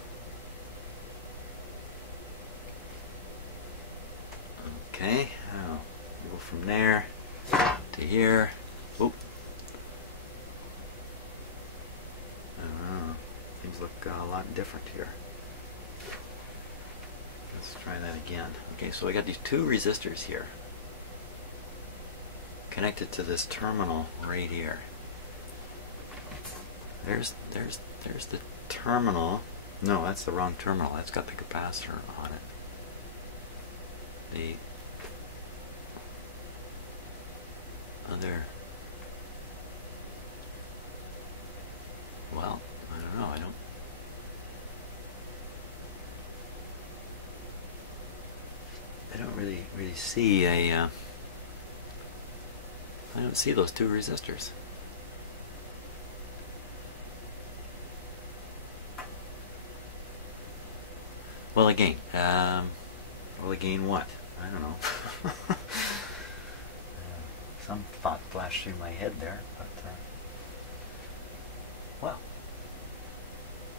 Okay, now we go from there to here. Oop. Things look a lot different here. Let's try that again. Okay, so I got these 2 resistors here connected to this terminal right here. There's the terminal. No, that's the wrong terminal. That's got the capacitor on it. The other, well, I don't know. I don't really see a. I don't see those two resistors. Well, again, what? I don't know. Some thought flashed through my head there, but well,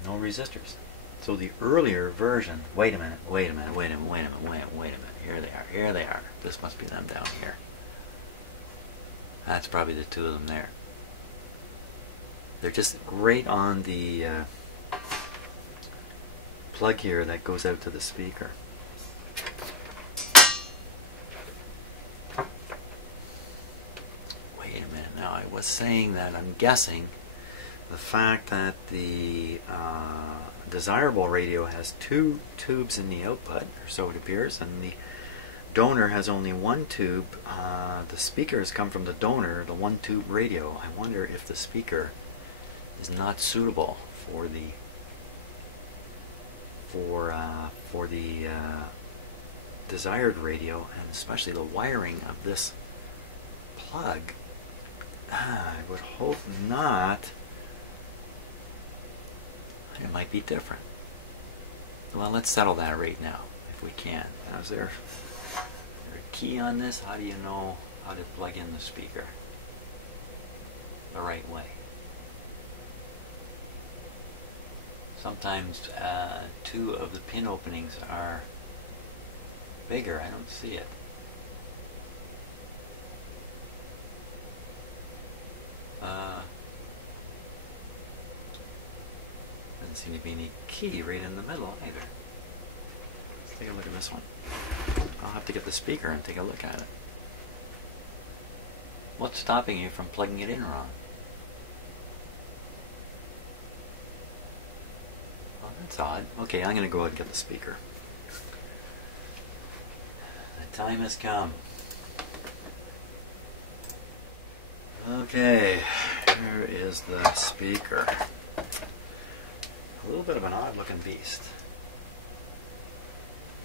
no resistors. So the earlier version. Wait a minute. Here they are. This must be them down here. That's probably the two of them there. They're just right on the plug here that goes out to the speaker. Wait a minute now. I was saying that I'm guessing the fact that the desirable radio has two tubes in the output, or so it appears, and the donor has only one tube. The speakers come from the donor, the one tube radio. I wonder if the speaker is not suitable for the desired radio, and especially the wiring of this plug. I would hope not. It might be different. Well, let's settle that right now, if we can. Now, is there a key on this? How do you know how to plug in the speaker the right way? Sometimes two of the pin openings are bigger. I don't see it. Doesn't seem to be any key right in the middle either. Let's take a look at this one. I'll have to get the speaker and take a look at it. What's stopping you from plugging it in wrong? Oh, that's odd. Okay, I'm going to go ahead and get the speaker. The time has come. Okay, here is the speaker. A little bit of an odd looking beast.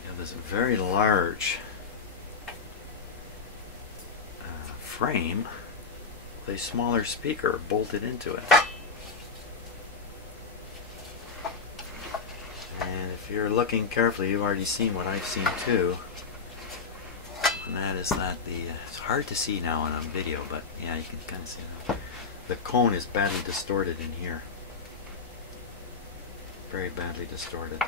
You have this very large frame with a smaller speaker bolted into it. And if you're looking carefully, you've already seen what I've seen too. And that is that it's hard to see now on video, but yeah, you can kind of see it. The cone is badly distorted in here. Very badly distorted.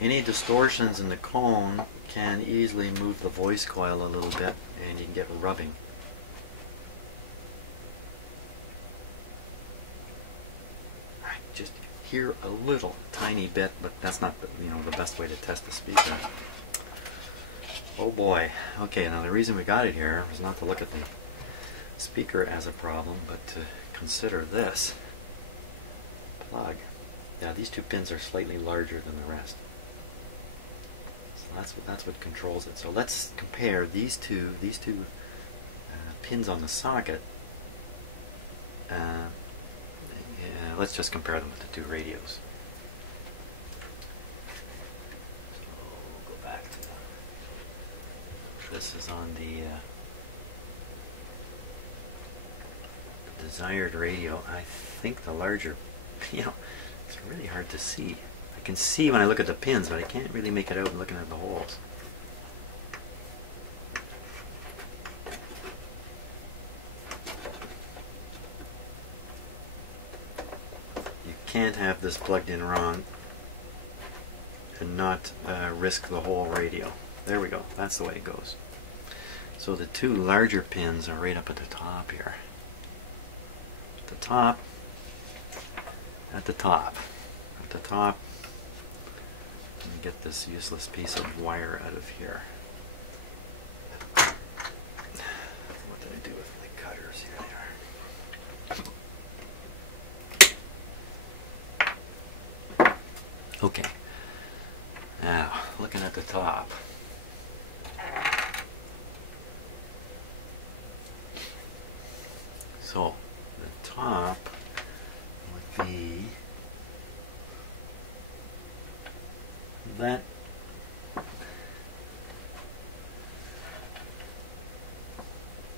Any distortions in the cone can easily move the voice coil a little bit, and you can get rubbing. I just hear a little tiny bit, but that's not the best way to test the speaker. Oh boy. Okay, now the reason we got it here was not to look at the speaker as a problem, but to consider this plug. Yeah, these two pins are slightly larger than the rest. So that's what controls it. So let's compare these two pins on the socket. Let's just compare them with the two radios. So we'll go back to this is on the desired radio. I think the larger, it's really hard to see. I can see when I look at the pins, but I can't really make it out looking at the holes. You can't have this plugged in wrong and not risk the whole radio. There we go. That's the way it goes. So the two larger pins are right up at the top here. At the top. Let me get this useless piece of wire out of here. What did I do with my cutters? Here they are. Okay. Now, looking at the top. So, the top would be that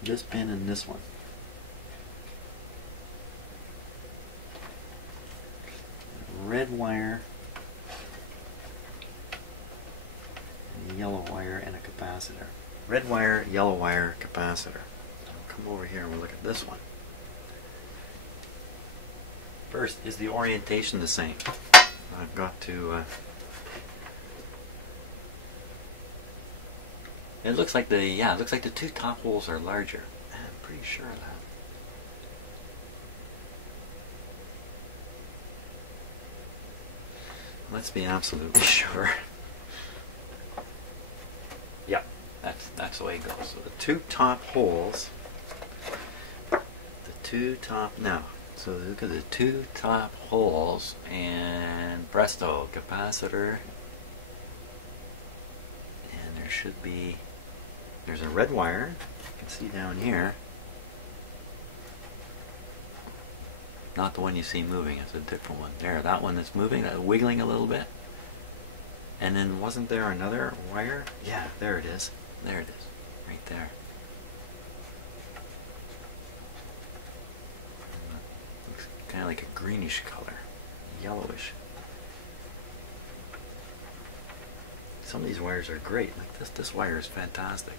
this pin and this one. Red wire, and a yellow wire, and a capacitor. Red wire, yellow wire, capacitor. I'll come over here and we'll look at this one. First, is the orientation the same? I've got to it looks like the two top holes are larger. I'm pretty sure of that. Let's be absolutely sure. Yep, that's the way it goes. So the two top holes, so look at the two top holes, and presto, capacitor, and there should be, there's a red wire, you can see down here. Not the one you see moving, it's a different one. There, that one that's moving, that's wiggling a little bit. And then wasn't there another wire? Yeah, there it is. There it is. Right there. Looks kind of like a greenish color. Yellowish. Some of these wires are great. Like this wire is fantastic.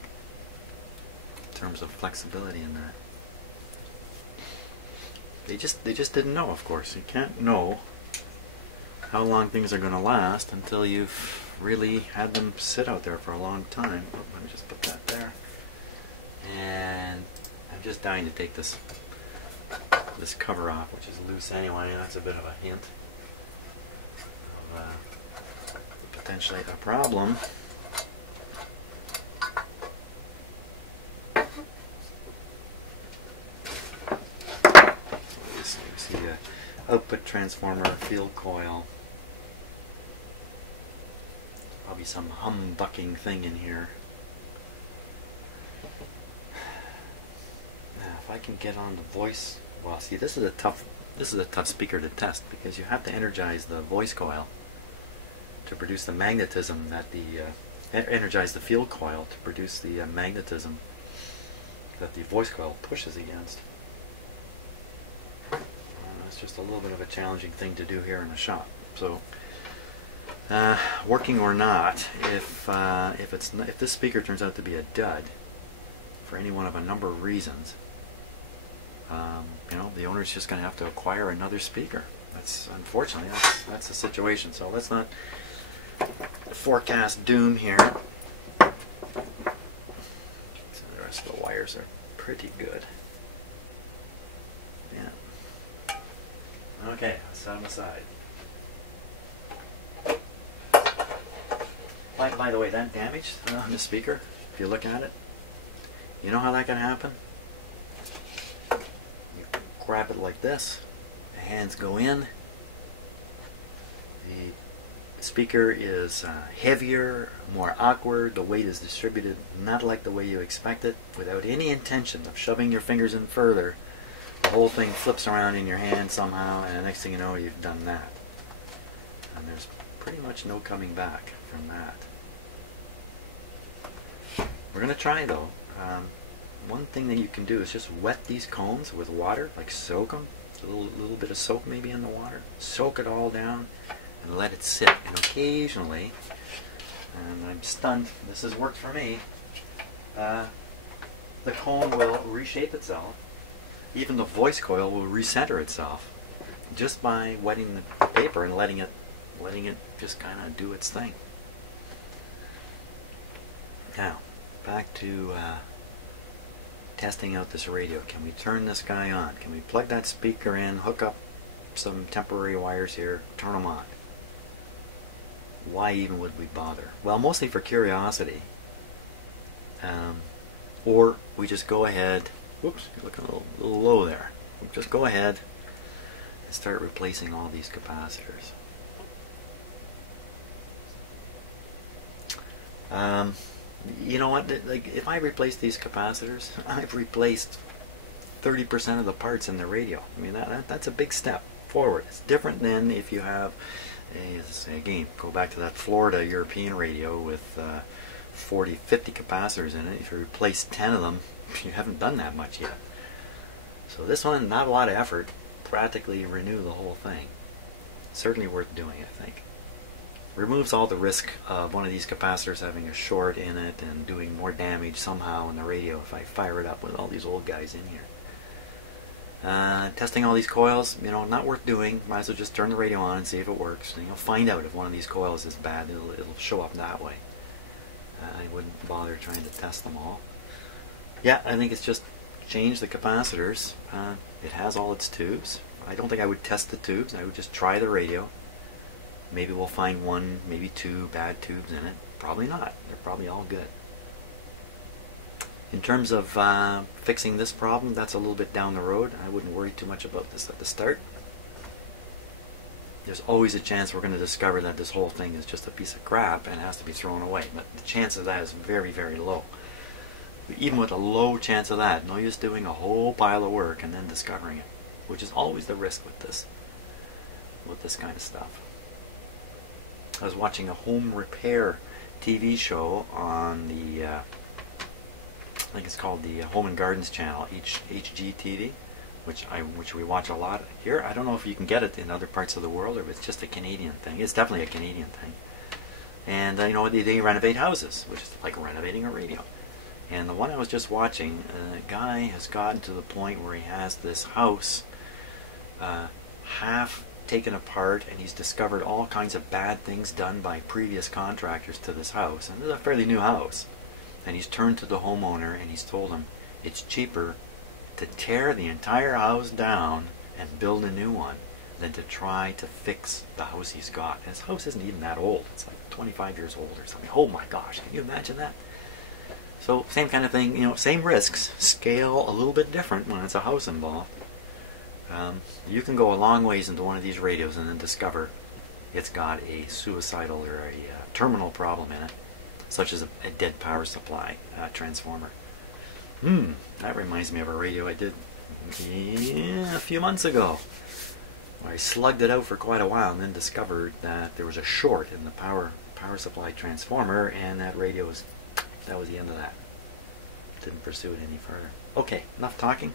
In terms of flexibility in that. They just didn't know, of course. You can't know how long things are going to last until you've really had them sit out there for a long time. Oh, let me just put that there. And I'm just dying to take this cover off, which is loose anyway. That's a bit of a hint of potentially a problem. Output transformer, field coil. Probably some humbucking thing in here. Now, if I can get on the voice, well, see, this is a tough speaker to test because you have to energize the voice coil to produce the magnetism that energize the field coil to produce the magnetism that the voice coil pushes against. It's just a little bit of a challenging thing to do here in a shop. So, working or not, if this speaker turns out to be a dud for any one of a number of reasons, you know, the owner's just going to have to acquire another speaker. That's unfortunately that's the situation. So let's not forecast doom here. So the rest of the wires are pretty good. Yeah. Okay, let's set them aside. By the way, that damage on the speaker, if you look at it, you know how that can happen? You grab it like this, the hands go in, the speaker is heavier, more awkward, the weight is distributed not like the way you expect it, without any intention of shoving your fingers in further. The whole thing flips around in your hand somehow, and the next thing you know, you've done that. And there's pretty much no coming back from that. We're going to try, though. One thing that you can do is just wet these cones with water, like soak them. A little bit of soap maybe in the water. Soak it all down and let it sit. And occasionally, and I'm stunned, this has worked for me, the cone will reshape itself. Even the voice coil will recenter itself just by wetting the paper and letting it just kind of do its thing. Now, back to testing out this radio. Can we turn this guy on? Can we plug that speaker in, hook up some temporary wires here, turn them on? Why even would we bother? Well, mostly for curiosity. Or we just go ahead. Whoops, you're looking a little low there. Just go ahead and start replacing all these capacitors. You know what? Like, if I replace these capacitors, I've replaced 30% of the parts in the radio. I mean, that's a big step forward. It's different than if you have Again, go back to that Florida European radio with 40, 50 capacitors in it. If you replace 10 of them, you haven't done that much yet. So this one, not a lot of effort, practically renew the whole thing. Certainly worth doing, I think. Removes all the risk of one of these capacitors having a short in it and doing more damage somehow in the radio if I fire it up with all these old guys in here. Testing all these coils, not worth doing. Might as well just turn the radio on and see if it works. And you'll find out if one of these coils is bad. It'll show up that way. I wouldn't bother trying to test them all. Yeah, I think it's just change the capacitors. It has all its tubes. I don't think I would test the tubes. I would just try the radio. Maybe we'll find one, maybe two bad tubes in it. Probably not. They're probably all good. In terms of fixing this problem, that's a little bit down the road. I wouldn't worry too much about this at the start. There's always a chance we're going to discover that this whole thing is just a piece of crap and has to be thrown away. But the chance of that is very, very low. But even with a low chance of that, no use doing a whole pile of work and then discovering it, which is always the risk with this kind of stuff. I was watching a home repair TV show on the I think it's called the Home and Gardens channel, HGTV, which we watch a lot here. I don't know if you can get it in other parts of the world or if it's just a Canadian thing. It's definitely a Canadian thing. And they renovate houses, which is like renovating a radio. And the one I was just watching, a guy has gotten to the point where he has this house half taken apart, and he's discovered all kinds of bad things done by previous contractors to this house. And this is a fairly new house. And he's turned to the homeowner and he's told him it's cheaper to tear the entire house down and build a new one than to try to fix the house he's got. And his house isn't even that old. It's like 25 years old or something. Oh my gosh, can you imagine that? So same kind of thing, same risks, scale a little bit different when it's a house involved. You can go a long ways into one of these radios and then discover it's got a suicidal or a terminal problem in it, such as a dead power supply transformer. That reminds me of a radio I did a few months ago. I slugged it out for quite a while and then discovered that there was a short in the power supply transformer, and that was the end of that. Didn't pursue it any further. Okay, enough talking.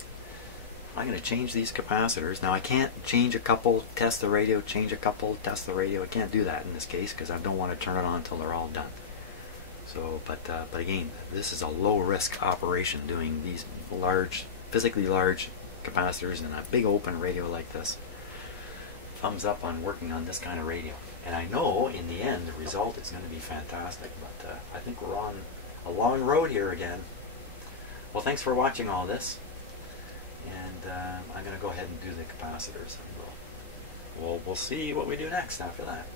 I'm going to change these capacitors. Now I can't change a couple, test the radio, change a couple, test the radio. I can't do that in this case because I don't want to turn it on until they're all done. So, but again, this is a low-risk operation, doing these physically large capacitors in a big open radio like this. Thumbs up on working on this kind of radio. And I know in the end the result is going to be fantastic, but I think we're on a long road here again. Well, thanks for watching all this. And I'm going to go ahead and do the capacitors. And we'll see what we do next after that.